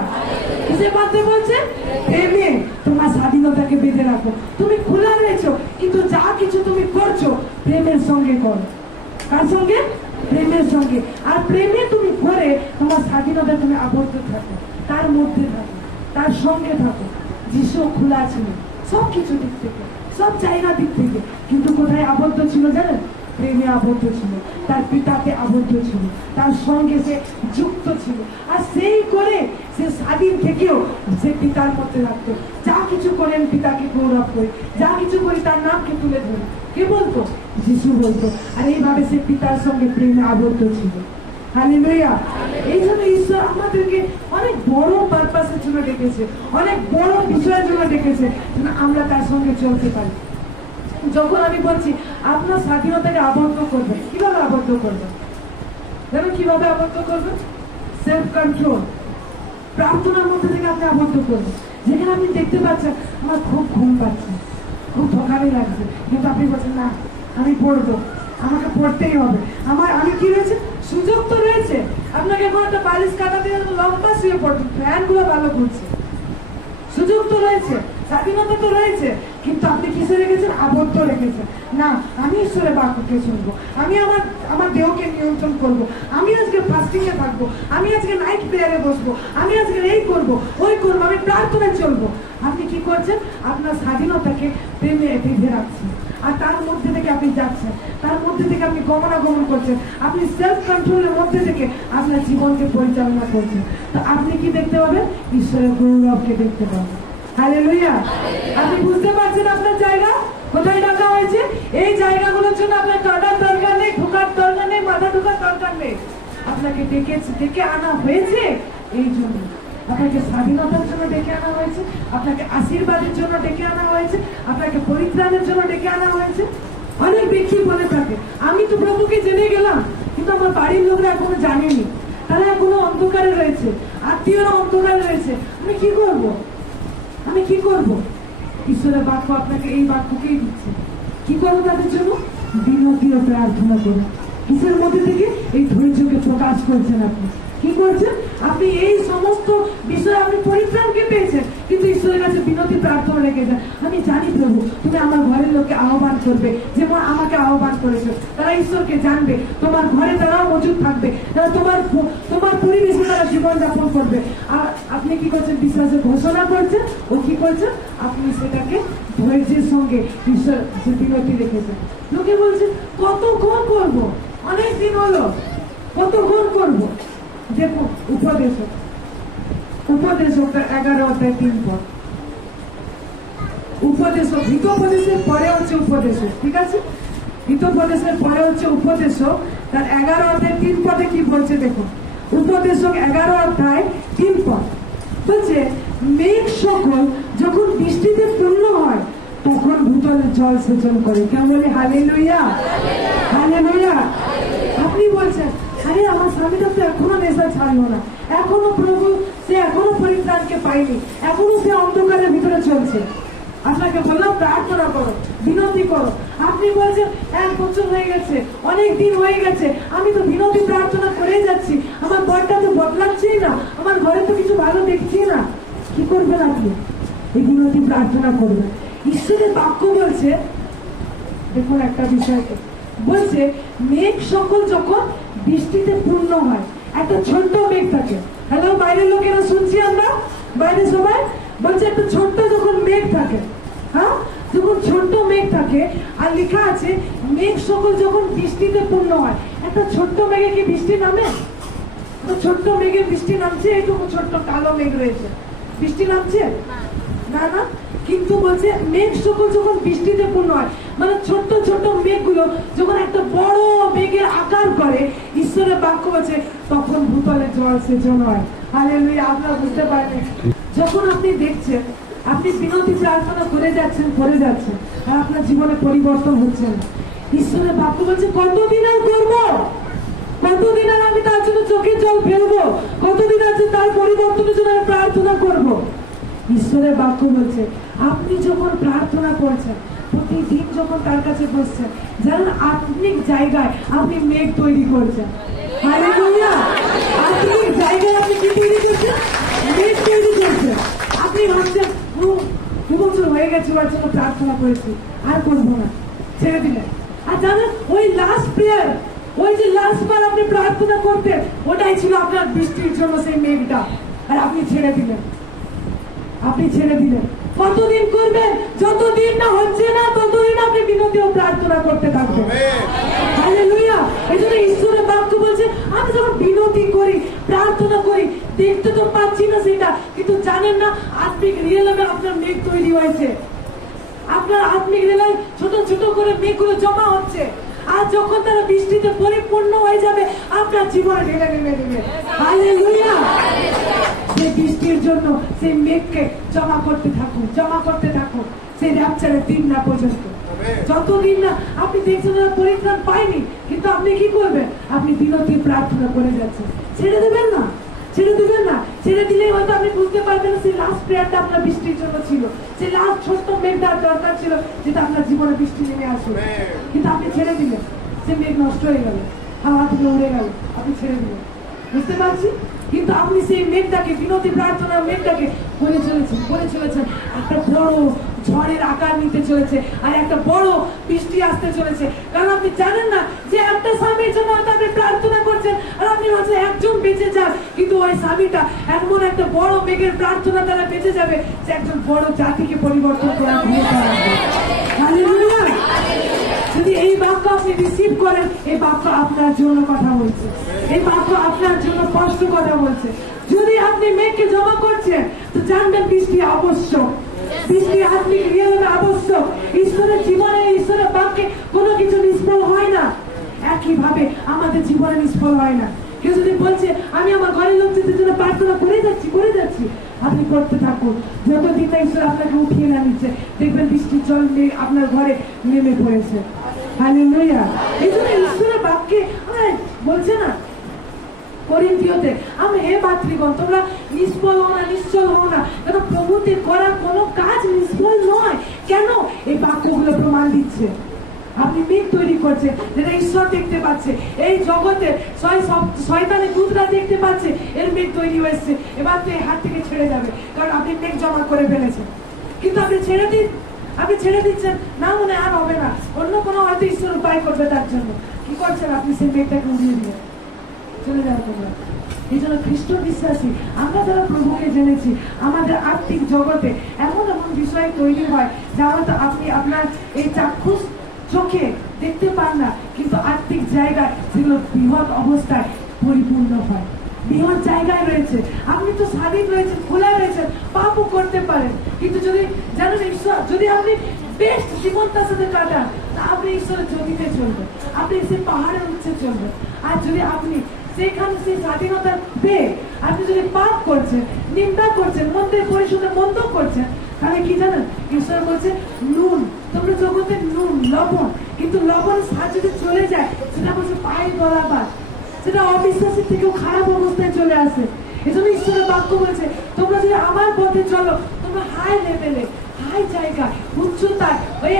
কিসে বাধ্য বলছে? প্রেমে তোমার স্বাধীনতাকে বেঁধে রাখো। তুমি খোলা রয়েছো, কিন্তু যা কিছু তুমি করছো প্রেমের সঙ্গে করো। কার সঙ্গে? প্রেমের সঙ্গে। আর প্রেমে তুমি করে তোমার স্বাধীনতা তুমি আবদ্ধ থাকো, তার মধ্যে থাকো, তার সঙ্গে থাকো। যিশু খোলা ছিল সব কিছু দিক থেকে, সব জায়গার দিক থেকে, কিন্তু কোথায় আবদ্ধ ছিল জানেন? প্রেমে আবদ্ধ ছিল, তার পিতাকে আবদ্ধ ছিল, তার সঙ্গে সে যুক্ত ছিল। আর সেই করে সে স্বাধীন থেকেও সে পিতার মধ্যে রাখতো। যা কিছু করেন পিতাকে গৌরব করে, যা কিছু করি তার নামকে তুলে ধরে। কে বলতো? যিশু বলতো। আর এইভাবে সে পিতার সঙ্গে প্রেমে আবদ্ধ ছিল। হালেলুয়া। এই জন্য ঈশ্বর আমাদেরকে অনেক বড় পারপাসের জন্য ডেকেছে, অনেক বড় বিষয়ের জন্য ডেকেছে, আমরা তার সঙ্গে চলতে পারি। যখন আমি বলছি আপনার স্বাধীনতাকে আবদ্ধ করবেন, কিভাবে আবদ্ধ করবেন জানো? কিভাবে আবদ্ধ করবেন? সেলফ কন্ট্রোল, প্রার্থনার মধ্যে থেকে আপনি আবদ্ধ করবেন। যেখানে আপনি দেখতে পাচ্ছেন আমার খুব ঘুম পাচ্ছে, খুব থকানি লাগছে, কিন্তু আপনি বলছেন না আমি পড়বো, আমাকে পড়তেই হবে। আমি কি রয়েছে? সুযোগ তো রয়েছে। আপনাকে এখন একটা বালিশ কাটাতে লম্বা শুয়ে পড়বেন, ফ্যান গুলো ভালো ঘুরছে, সুযোগ তো রয়েছে, স্বাধীনতা তো রয়েছে, কিন্তু আপনি কিসে রেখেছেন? আবদ্ধ রেখেছেন। না, আমি ঈশ্বরের বাক্যকে শুনবো, আমি আমার দেহকে নিয়ন্ত্রণ করব, আমি আজকে ফাস্টিং এ থাকবো, আমি আজকে নাইট প্রেয়ারে বসবো, আমি আজকে এই করবো ওই করবো, আমি প্রার্থনায় চলবো। আপনি কি করছেন? আপনার স্বাধীনতাকে প্রেমে বেঁধে রাখছেন, আর তার মধ্যে থেকে আপনি যাচ্ছেন, তার মধ্যে থেকে আপনি গমনাগমন করছেন, আপনি সেলফ কন্ট্রোলের মধ্যে থেকে আপনার জীবনকে পরিচালনা করছেন। তো আপনি কি দেখতে পাবেন? ঈশ্বরের গৌরবকে দেখতে পাবেন। হালেলুয়া। আপনি বুঝতে পারছেন আপনার জায়গা কোথায় ডাকা হয়েছে? এই জায়গাগুলোর জন্য আপনার কাটার দরকার নেই, ঢোকার দরকার নেই, মাথা ঢোকার দরকার নেই। আপনাকে ডেকে আনা হয়েছে এই জন্য, আপনাকে স্বাধীনতার জন্য ডেকে আনা হয়েছে, আপনাকে আশীর্বাদের জন্য ডেকে আনা হয়েছে, আপনাকে পরিত্রাণের জন্য ডেকে আনা হয়েছে। অনেক ব্যক্তি বলে থাকে আমি তো প্রভুকে জেনে গেলাম, কিন্তু আমার বাড়ির লোকরা এখনো জানেনি, তারা এখনো অন্ধকারে রয়েছে, আত্মীয়রা অন্ধকারে রয়েছে, আমি কি করব? আমি কি করব? ঈশ্বরের বাক্য আপনাকে এই বাক্যকেই দিচ্ছে। কি করবো তাদের জন্য? বিনতি ও প্রার্থনা করুন। কিসের মধ্যে থেকে? এই ধৈর্যকে প্রকাশ করছেন আপনি। কি করছেন? আপনি এই সমস্ত বিষয়ে আপনি পরিত্রাণকে পেয়েছেন, কিন্তু ঈশ্বরের কাছে বিনতি প্রার্থনা রেখেছেন। আমি জানি প্রভু তুমি আমার ঘরের লোককে আহ্বান করবে, যেমন আমাকে আহ্বান করেছে। তারা ঈশ্বরকে জানবে, তোমার ঘরে তারাও মজুদ থাকবে, তারা তোমার পরিবেশে তারা জীবনযাপন করবে। আর আপনি কি করছেন? বিশ্বাসে ঘোষণা করছেন ও কি করছেন? আপনি সেটাকে ধৈর্যের সঙ্গে ঈশ্বর যে বিনতি রেখেছেন। লোকে বলছে কতক্ষণ করবো, অনেক দিন হলো, কতক্ষণ করবো? দেখুন উপদেশক 11:3 পদ, উপদেশক হিতোপদেশের পরে হচ্ছে উপদেশক, ঠিক আছে? হিতোপদেশের পরে হচ্ছে উপদেশক। তার 11:3 পদে কি বলছে দেখুন। উপদেশক 11:3 পদ বলছে মেঘ সকল যখন বৃষ্টিতে পূর্ণ হয় তখন ভূতলে জল সেচন করে। কেমন বলে হালেলুয়া, হালেলুয়া। আপনি বলছেন আরে আমার স্বামীটা তো এখনো নেশা ছাড়লো না, এখনো প্রভু সে এখনো পরিত্রাণকে পায়নি, এখনো সে অন্ধকারের ভিতরে চলছে। আপনাকে বললাম প্রার্থনা করো, বিনতি করো। আপনি বলছেন 1 বছর হয়ে গেছে, অনেক দিন হয়ে গেছে, আমি তো বিনতি প্রার্থনা করেই যাচ্ছি, আমার বরটা তো বদলাচ্ছেই না, আমার ঘরে তো কিছু ভালো দেখছি না। কি করবেন আপনি? এই বিনতি প্রার্থনা করবেন। ঈশ্বরের বাক্য বলছে দেখুন একটা বিষয়কে, বলছে মেঘ সকল যখন বৃষ্টিতে পূর্ণ হয়, একটা ছোট্ট মেঘ থাকে। হ্যালো বাইরের লোকেরা শুনছি আমরা, বাইরে সবাই বলছে একটা ছোট্ট যখন মেঘ থাকে, হ্যাঁ যখন ছোট্ট মেঘ থাকে, আর লেখা আছে মেঘ সকল যখন বৃষ্টিতে পূর্ণ হয়। একটা ছোট্ট মেঘে কি বৃষ্টি নামে? তো ছোট্ট মেঘে বৃষ্টি নামছে? এইটুকু ছোট্ট কালো মেঘ রয়েছে, বৃষ্টি নামছে না? না। কিন্তু বলছে মেঘ সকল যখন বৃষ্টিতে পূর্ণ হয়, মানে ছোট্ট ছোট্ট মেঘগুলো যখন একটা বড় মেঘের আকার করে, ঈশ্বরের বাক্য বলছে তখন ভূতলে জল সেচন হয়। হালেলুয়া। আপনারা বুঝতে পারেন, যখন আপনি দেখছেন আপনি বিনতি প্রার্থনা করে যাচ্ছেন আর আপনার জীবনে পরিবর্তন হচ্ছে না, ঈশ্বরের বাক্য বলছে কতদিন আর করবো, কতদিন আর আমি তার জন্য চোখে জল ফেলবো, কতদিন আছে তার পরিবর্তনের জন্য আমি প্রার্থনা করব। ঈশ্বরের বাক্য বলছে আপনি যখন প্রার্থনা করছেন, প্রতিদিন যখন তার কাছে বসছেন, যেন আত্মিক জায়গায় আপনি মেঘ তৈরি করছেন। হালেলুয়া। আত্মিক জায়গায় আপনি কি তৈরি করছেন? মেঘ তৈরি করছেন। আপনি ভাবছেন 2 বছর হয়ে গেছে ওর জন্য প্রার্থনা করেছি, আর করবো না, ছেড়ে দিলেন। আর জানেন ওই লাস্ট প্রেয়ার, ওই যে লাস্ট বার আপনি প্রার্থনা করতেন, ওটাই ছিল আপনার বৃষ্টির জন্য সেই মেঘটা, আর আপনি ছেড়ে দিলেন। কতদিন করবেন? যতদিন না হচ্ছে না ততদিন আপনি বিনতি ও প্রার্থনা করতে থাকবেন। হালেলুয়া। এজন্য ঈশ্বরের বাক্য বলছে আমি যখন বিনতি করি, প্রার্থনা করি, দেখতে তো পাচ্ছি না সেটা, কিন্তু জানেন না আত্মিক রিয়েলামে আপনার মেঘ তৈরি হয়েছে। আপনার আত্মিক রিয়েলামে ছোট ছোট করে মেঘগুলো জমা হচ্ছে, আর যখন তারা বৃষ্টিতে পরিপূর্ণ হয়ে যাবে আপনার জীবনে ঢেলে নেবে। হালেলুয়া। সেই বৃষ্টির জন্য সেই মেঘকে জমা করতে থাকুন সেই র্যাপচারের দিন না পর্যন্ত। যতদিন না আপনি দেখছেন পরিত্রাণ পায়নি, কিন্তু আপনি কি করবেন? আপনি বিনতি প্রার্থনা করে যাচ্ছেন। ছেড়ে দেবেন না। ছেড়ে দিলে হয়তো আপনি বুঝতে পারবেন সেই লাস্ট প্রেয়ারটা আপনার বৃষ্টির জন্য ছিল, সেই লাস্ট ছোট্ট মেঘটার দরকার ছিল যেটা আপনার জীবনে বৃষ্টি নেমে আসবে, কিন্তু আপনি ছেড়ে দিলেন, সেই মেঘ নষ্ট হয়ে গেল, হাওয়া থেকে উড়ে গেল, আপনি ছেড়ে দিলেন। বুঝতে পারছি? কিন্তু আপনি সেই মেঘটাকে, বিনতি প্রার্থনার মেঘটাকে করে চলেছেন একটা বড় ঝড়ের আকার নিতে চলেছে, আর একটা বড় বৃষ্টি আসতে চলেছে। কারণ আপনি জানেন না যে একটা স্বামীর জন্য আপনি প্রার্থনা করছেন, আর আপনি ভাবছেন একজন বেঁচে যান, কিন্তু ওই স্বামীটা এমন একটা বড় মেঘের প্রার্থনা দ্বারা বেঁচে যাবে যে একজন বড় জাতিকে পরিবর্তন করার ক্ষমতা রাখবে। হালেলুয়া। যদি এই বাক্য আপনি রিসিভ করেন, এই বাক্য আপনার জন্য কথা বলছে, এই বাক্য আপনার জন্য স্পষ্ট কথা বলছে। যদি আপনি মেঘকে জমা করছেন তো জানবেন বৃষ্টি আবশ্যক, বৃষ্টি আপনি রিয়েলমে আবশ্যক। ঈশ্বরের জীবনে, ঈশ্বরের বাক্যে কোনো কিছু নিষ্ফল হয় না, একইভাবে আমাদের জীবনে নিষ্ফল হয় না। কেউ যদি বলছে আমি আমার ঘরের লোকদের জন্য প্রার্থনা করে যাচ্ছি, আপনি করতে থাকুন। যতদিন না ঈশ্বর আপনাকে উঠিয়ে না নিচ্ছে, দেখবেন বৃষ্টির জল আপনার ঘরে নেমে পড়েছে। হালেলুয়া। এই জন্য ঈশ্বরের বাক্যে বলছে না করিন্থীয়তে, আমি হে ভাতৃগণ তোমরা নিষ্ফল হও না, নিশ্চল হও না, কেন প্রভুতে করা কোনো কাজ নিষ্ফল নয়। কেন? এই বাক্যগুলো প্রমাণ দিচ্ছে। আপনি মেঘ তৈরি করছেন যেটা ঈশ্বর দেখতে পাচ্ছে, এই জগতে শয়তানের দূতরা দেখতে পাচ্ছে এর মেঘ তৈরি হয়েছে, এবার তো এই হাত থেকে ছেড়ে যাবে, কারণ আপনি মেঘ জমা করে ফেলেছেন। কিন্তু আপনি ছেড়ে দিচ্ছেন না, মনে আর হবে না, অন্য কোনো হয়তো ঈশ্বর উপায় করবে তার জন্য। কি করছেন? আপনি সেই মেঘটাকে উড়িয়ে দিয়ে চলে যাবে তোমরা। এই জন্য খ্রিস্ট বিশ্বাসী আমরা যারা প্রভুকে জেনেছি, আমাদের আত্মিক জগতে এমন বিষয় তৈরি হয় যা হয়তো আপনি আপনার এই চাক্ষুষ চোখে দেখতে পান না, কিন্তু আত্মিক জায়গায় সেগুলো বৃহৎ অবস্থায় পরিপূর্ণ হয়, বৃহৎ জায়গায় রয়েছে। আপনি তো স্বাধীন রয়েছেন, খোলা রয়েছেন, পাপও করতে পারেন, কিন্তু যদি জানেন ঈশ্বর, যদি আপনি বেস্ট জীবন তার সাথে কাটান, তা আপনি ঈশ্বরের জ্যোতিতে চলবেন, আপনি সেই পাহাড়ের উচ্চে চলবেন। আর যদি আপনি সেখানে সেই স্বাধীনতা পেয়ে আপনি যদি পাপ করছেন, নিন্দা করছেন, মন্দির পরিষদে মন্দ করছেন, তাহলে কি জানেন? ঈশ্বর বলছে নুন, তোমরা জগতের নুন, লবণ, কিন্তু লবণ স্বাদ যদি চলে যায় সেটা বলছে পায়ে গলাবাদ, সেটা অবিশ্বাসের থেকেও খারাপ অবস্থায় চলে আসে। এজন্য ঈশ্বরের বাক্য বলছে তোমরা যদি আমার পথে চলো, তোমরা হাই লেভেলে, হাই জায়গা, উচ্চতায়, ওই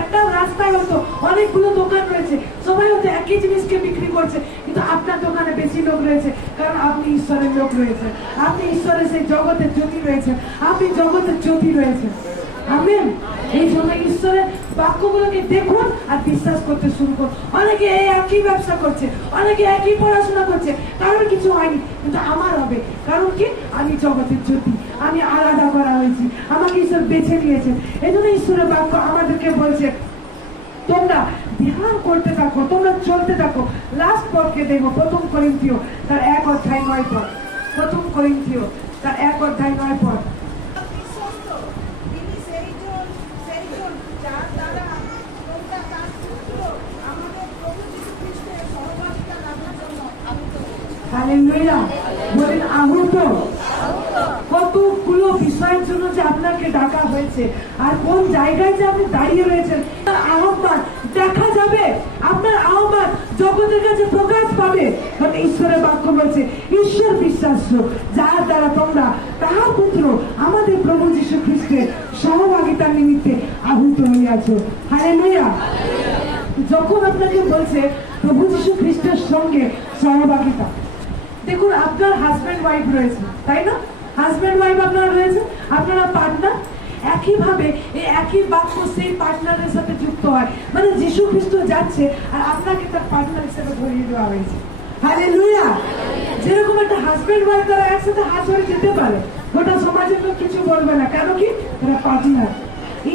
একটা রাস্তায় হতো অনেকগুলো দোকান রয়েছে, সবাই হয়তো একই জিনিসকে বিক্রি করছে, কিন্তু আপনার দোকানে বেশি লোক রয়েছে, কারণ আপনি ঈশ্বরের লোক রয়েছে, আপনি ঈশ্বরের সেই জগতের জ্যোতি রয়েছে, আপনি জগতের জ্যোতি রয়েছে। আমেন। এই জন্য ঈশ্বরের বাক্যগুলোকে দেখুন আর বিশ্বাস করতে শুরু করুন। অনেকে এই একই ব্যবসা করছে, অনেকে একই পড়াশোনা করছে, কারোর কিছু হয়নি, কিন্তু আমার হবে। কারণ কি? আমি জগতের জ্যোতি, আমি আলাদা করা হয়েছি, আমাকে ঈশ্বর বেছে নিয়েছেন। এই জন্য ঈশ্বরের বাক্য আমাদেরকে বলছে তোমরা ধ্যান করতে থাকো, তোমরা চলতে থাকো। লাস্ট পদকে দেখো, 1 করিন্থীয় তার 1 অধ্যায় 9 পদ। 1 করিন্থীয় তার 1 অধ্যায় 9 পদ। বিশ্বস্ত তিনি সেইজন যার দ্বারা তোমরা তার পুত্র আমাদের প্রভু যীশু খ্রিস্টের সহভাগিতা লাভের জন্য আহত হয়েছে। হালেলুয়া বলেন আহত। কতগুলো বিষয়ের জন্য যে আপনাকে ডাকা হয়েছে আর কোন জায়গায় যে আপনি দাঁড়িয়ে রয়েছেন, আহ্বান দেখা যাবে, আপনার আহ্বান জগতের কাছে প্রকাশ পাবে। ঈশ্বরের বাক্য বলছে ঈশ্বর বিশ্বাস্য যার দ্বারা তোমরা তাহার পুত্র আমাদের প্রভু যীশু খ্রিস্টের সহভাগিতার নিমিত্তে আহুত হইয়াছ। হালেলুয়া। যখন আপনাকে বলছে প্রভু যীশু খ্রিস্টের সঙ্গে সহভাগিতা, দেখুন আপনার হাজব্যান্ড ওয়াইফ রয়েছে, তাই না? হাজব্যান্ড ওয়াইফ আপনারা রয়েছে, আপনারা পার্টনার। একইভাবে এই একই বাক্য সেই পার্টনারের সাথে যুক্ত হয়, মানে যীশু খ্রিস্ট যাচ্ছে আর আপনাকে তার পার্টনার হিসেবে ধরিয়ে দেওয়া হয়েছে। হালেলুয়া। যেরকম একটা হাজব্যান্ড ওয়াইফ তারা একসাথে হাত ধরে যেতে পারে, গোটা সমাজের লোক কিছু বলবে না, কেন কি? তারা পার্টনার।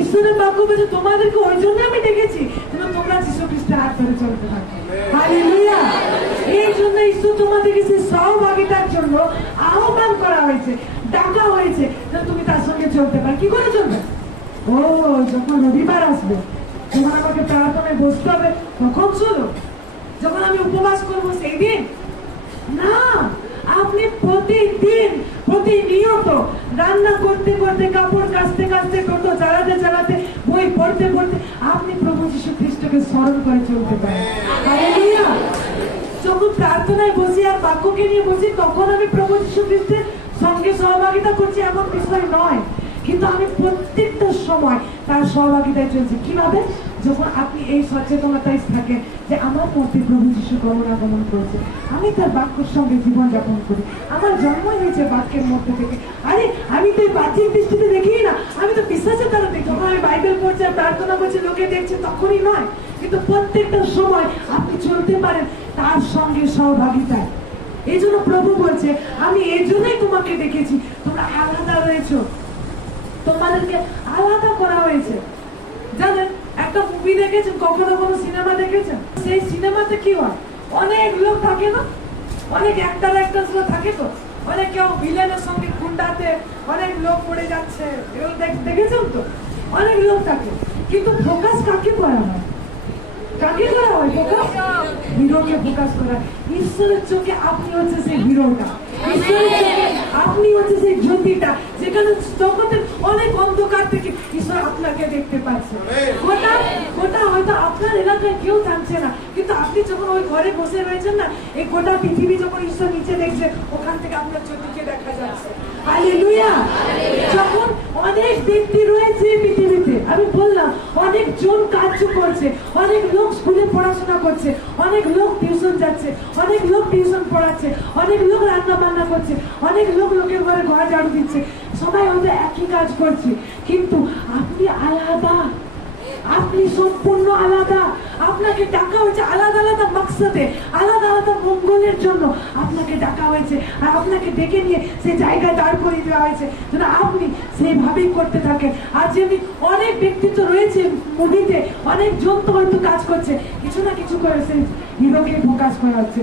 ঈশ্বরের বাক্য বলছে তোমাদেরকে ওই জন্য আমি ডেকেছি যেন তোমরা যীশু খ্রিস্টের হাত ধরে চলতে থাকো। হালেলুয়া। এই জন্য ঈশ্বর তোমাদেরকে সেই সহভাগিতার জন্য আহ্বান করা হয়েছে, ডাকা হয়েছে যেন তুমি তার সঙ্গে চলতে পারো। কি করে চলবে? ও যখন রবিবার আসবে, যখন আমাকে প্রার্থনায় বসতে হবে তখন চলো। যখন আমি উপবাস করবো সেই দিন না, আপনি প্রতিদিন প্রতিনিয়ত রান্না করতে করতে, কাপড় কাচতে কাচতে, টোটো চালাতে চালাতে, বই পড়তে পড়তে আপনি প্রভু যীশু খ্রিস্টকে স্মরণ করে চলতে পারেন। হালেলুয়া। যখন প্রার্থনায় বসি আর বাক্যকে নিয়ে বসি তখন আমি প্রভু যীশু খ্রিস্টের সঙ্গে সহভাগিতা করছি এমন বিষয় নয়, কিন্তু আমি প্রত্যেকটা সময় তার সহভাগিতায় চলছি। কিভাবে? যখন আপনি এই সচেতনতায় থাকেন যে আমার মধ্যে প্রভু যীশু গমনাগমন করছে, আমি তার বাক্যের সঙ্গে জীবন যাপন করি, আমার জন্ম হয়েছে বাক্যের মধ্যে থেকে। আরে আমি তো এই বাহ্যিক দৃষ্টিতে দেখি না, আমি তো বিশ্বাসের দ্বারা দেখি। যখন আমি বাইবেল পড়ছি আর প্রার্থনা করছি লোকে দেখছে তখনই নয়, কিন্তু প্রত্যেকটা সময় আপনি চলতে পারেন তার সঙ্গে সহভাগিতায়। এই জন্য প্রভু বলছে আমি এই জন্যই তোমাকে দেখেছি, তোমরা আলাদা রয়েছো, তোমাদেরকে আলাদা করা হয়েছে। জানেন একটা মুভি দেখেছেন, কখনো কোনো সিনেমা দেখেছেন? সেই সিনেমাতে কি হয়, অনেক লোক থাকে না, অনেক অ্যাক্টর অ্যাক্ট্রেসরা থাকে, তো অনেক কেউ ভিলেনের সঙ্গে গুন্ডাতে অনেক লোক পড়ে যাচ্ছে, এগুলো দেখেছেন তো? অনেক লোক থাকে, কিন্তু ফোকাস কাকে করা হয়? কাকে করা হয় ফোকাস? হিরোকে ফোকাস করা। ঈশ্বরের চোখে আপনি হচ্ছে সেই হিরোটা, ঈশ্বরের চোখে আপনি হচ্ছে সেই জ্যোতিটা, যেখানে জগতের অনেক অন্ধকার থেকে ঈশ্বর আপনাকে দেখতে পাচ্ছে। গোটা হয়তো আপনার এলাকায় কেউ জানছে না, কিন্তু আপনি যখন ওই ঘরে বসে রয়েছেন না, এই গোটা পৃথিবী যখন ঈশ্বর নিচে দেখছে, ওখান থেকে আপনার জ্যোতিকে দেখা যাচ্ছে। হালেলুয়া। যখন অনেক ব্যক্তি রয়েছে পৃথিবীতে, আমি বললাম অনেক জন কাজ করছে, অনেক লোক স্কুলে পড়াশোনা করছে, অনেক লোক টিউশন যাচ্ছে, অনেক লোক টিউশন পড়াচ্ছে, অনেক লোক রান্না বান্না করছে, অনেক লোক লোকের ঘরে ঘর ঝাড়ু দিচ্ছে, সবাই হয়তো একই কাজ করছে, কিন্তু আপনি আলাদা, আপনি সম্পূর্ণ আলাদা। আপনাকে ডাকা হয়েছে আলাদা আলাদা মাকসাদে, আলাদা আলাদা মঙ্গলের জন্য আপনাকে ডাকা হয়েছে, আর আপনাকে ডেকে নিয়ে সেই জায়গায় দাঁড় করিয়ে দেওয়া হয়েছে যেন আপনি সেইভাবেই করতে থাকেন। আর যেমনি অনেক ব্যক্তিত্ব রয়েছে মুভিতে, অনেক জন তো হয়তো কাজ করছে, কিছু না কিছু করে সেই হিরোকে ফোকাস করা হচ্ছে।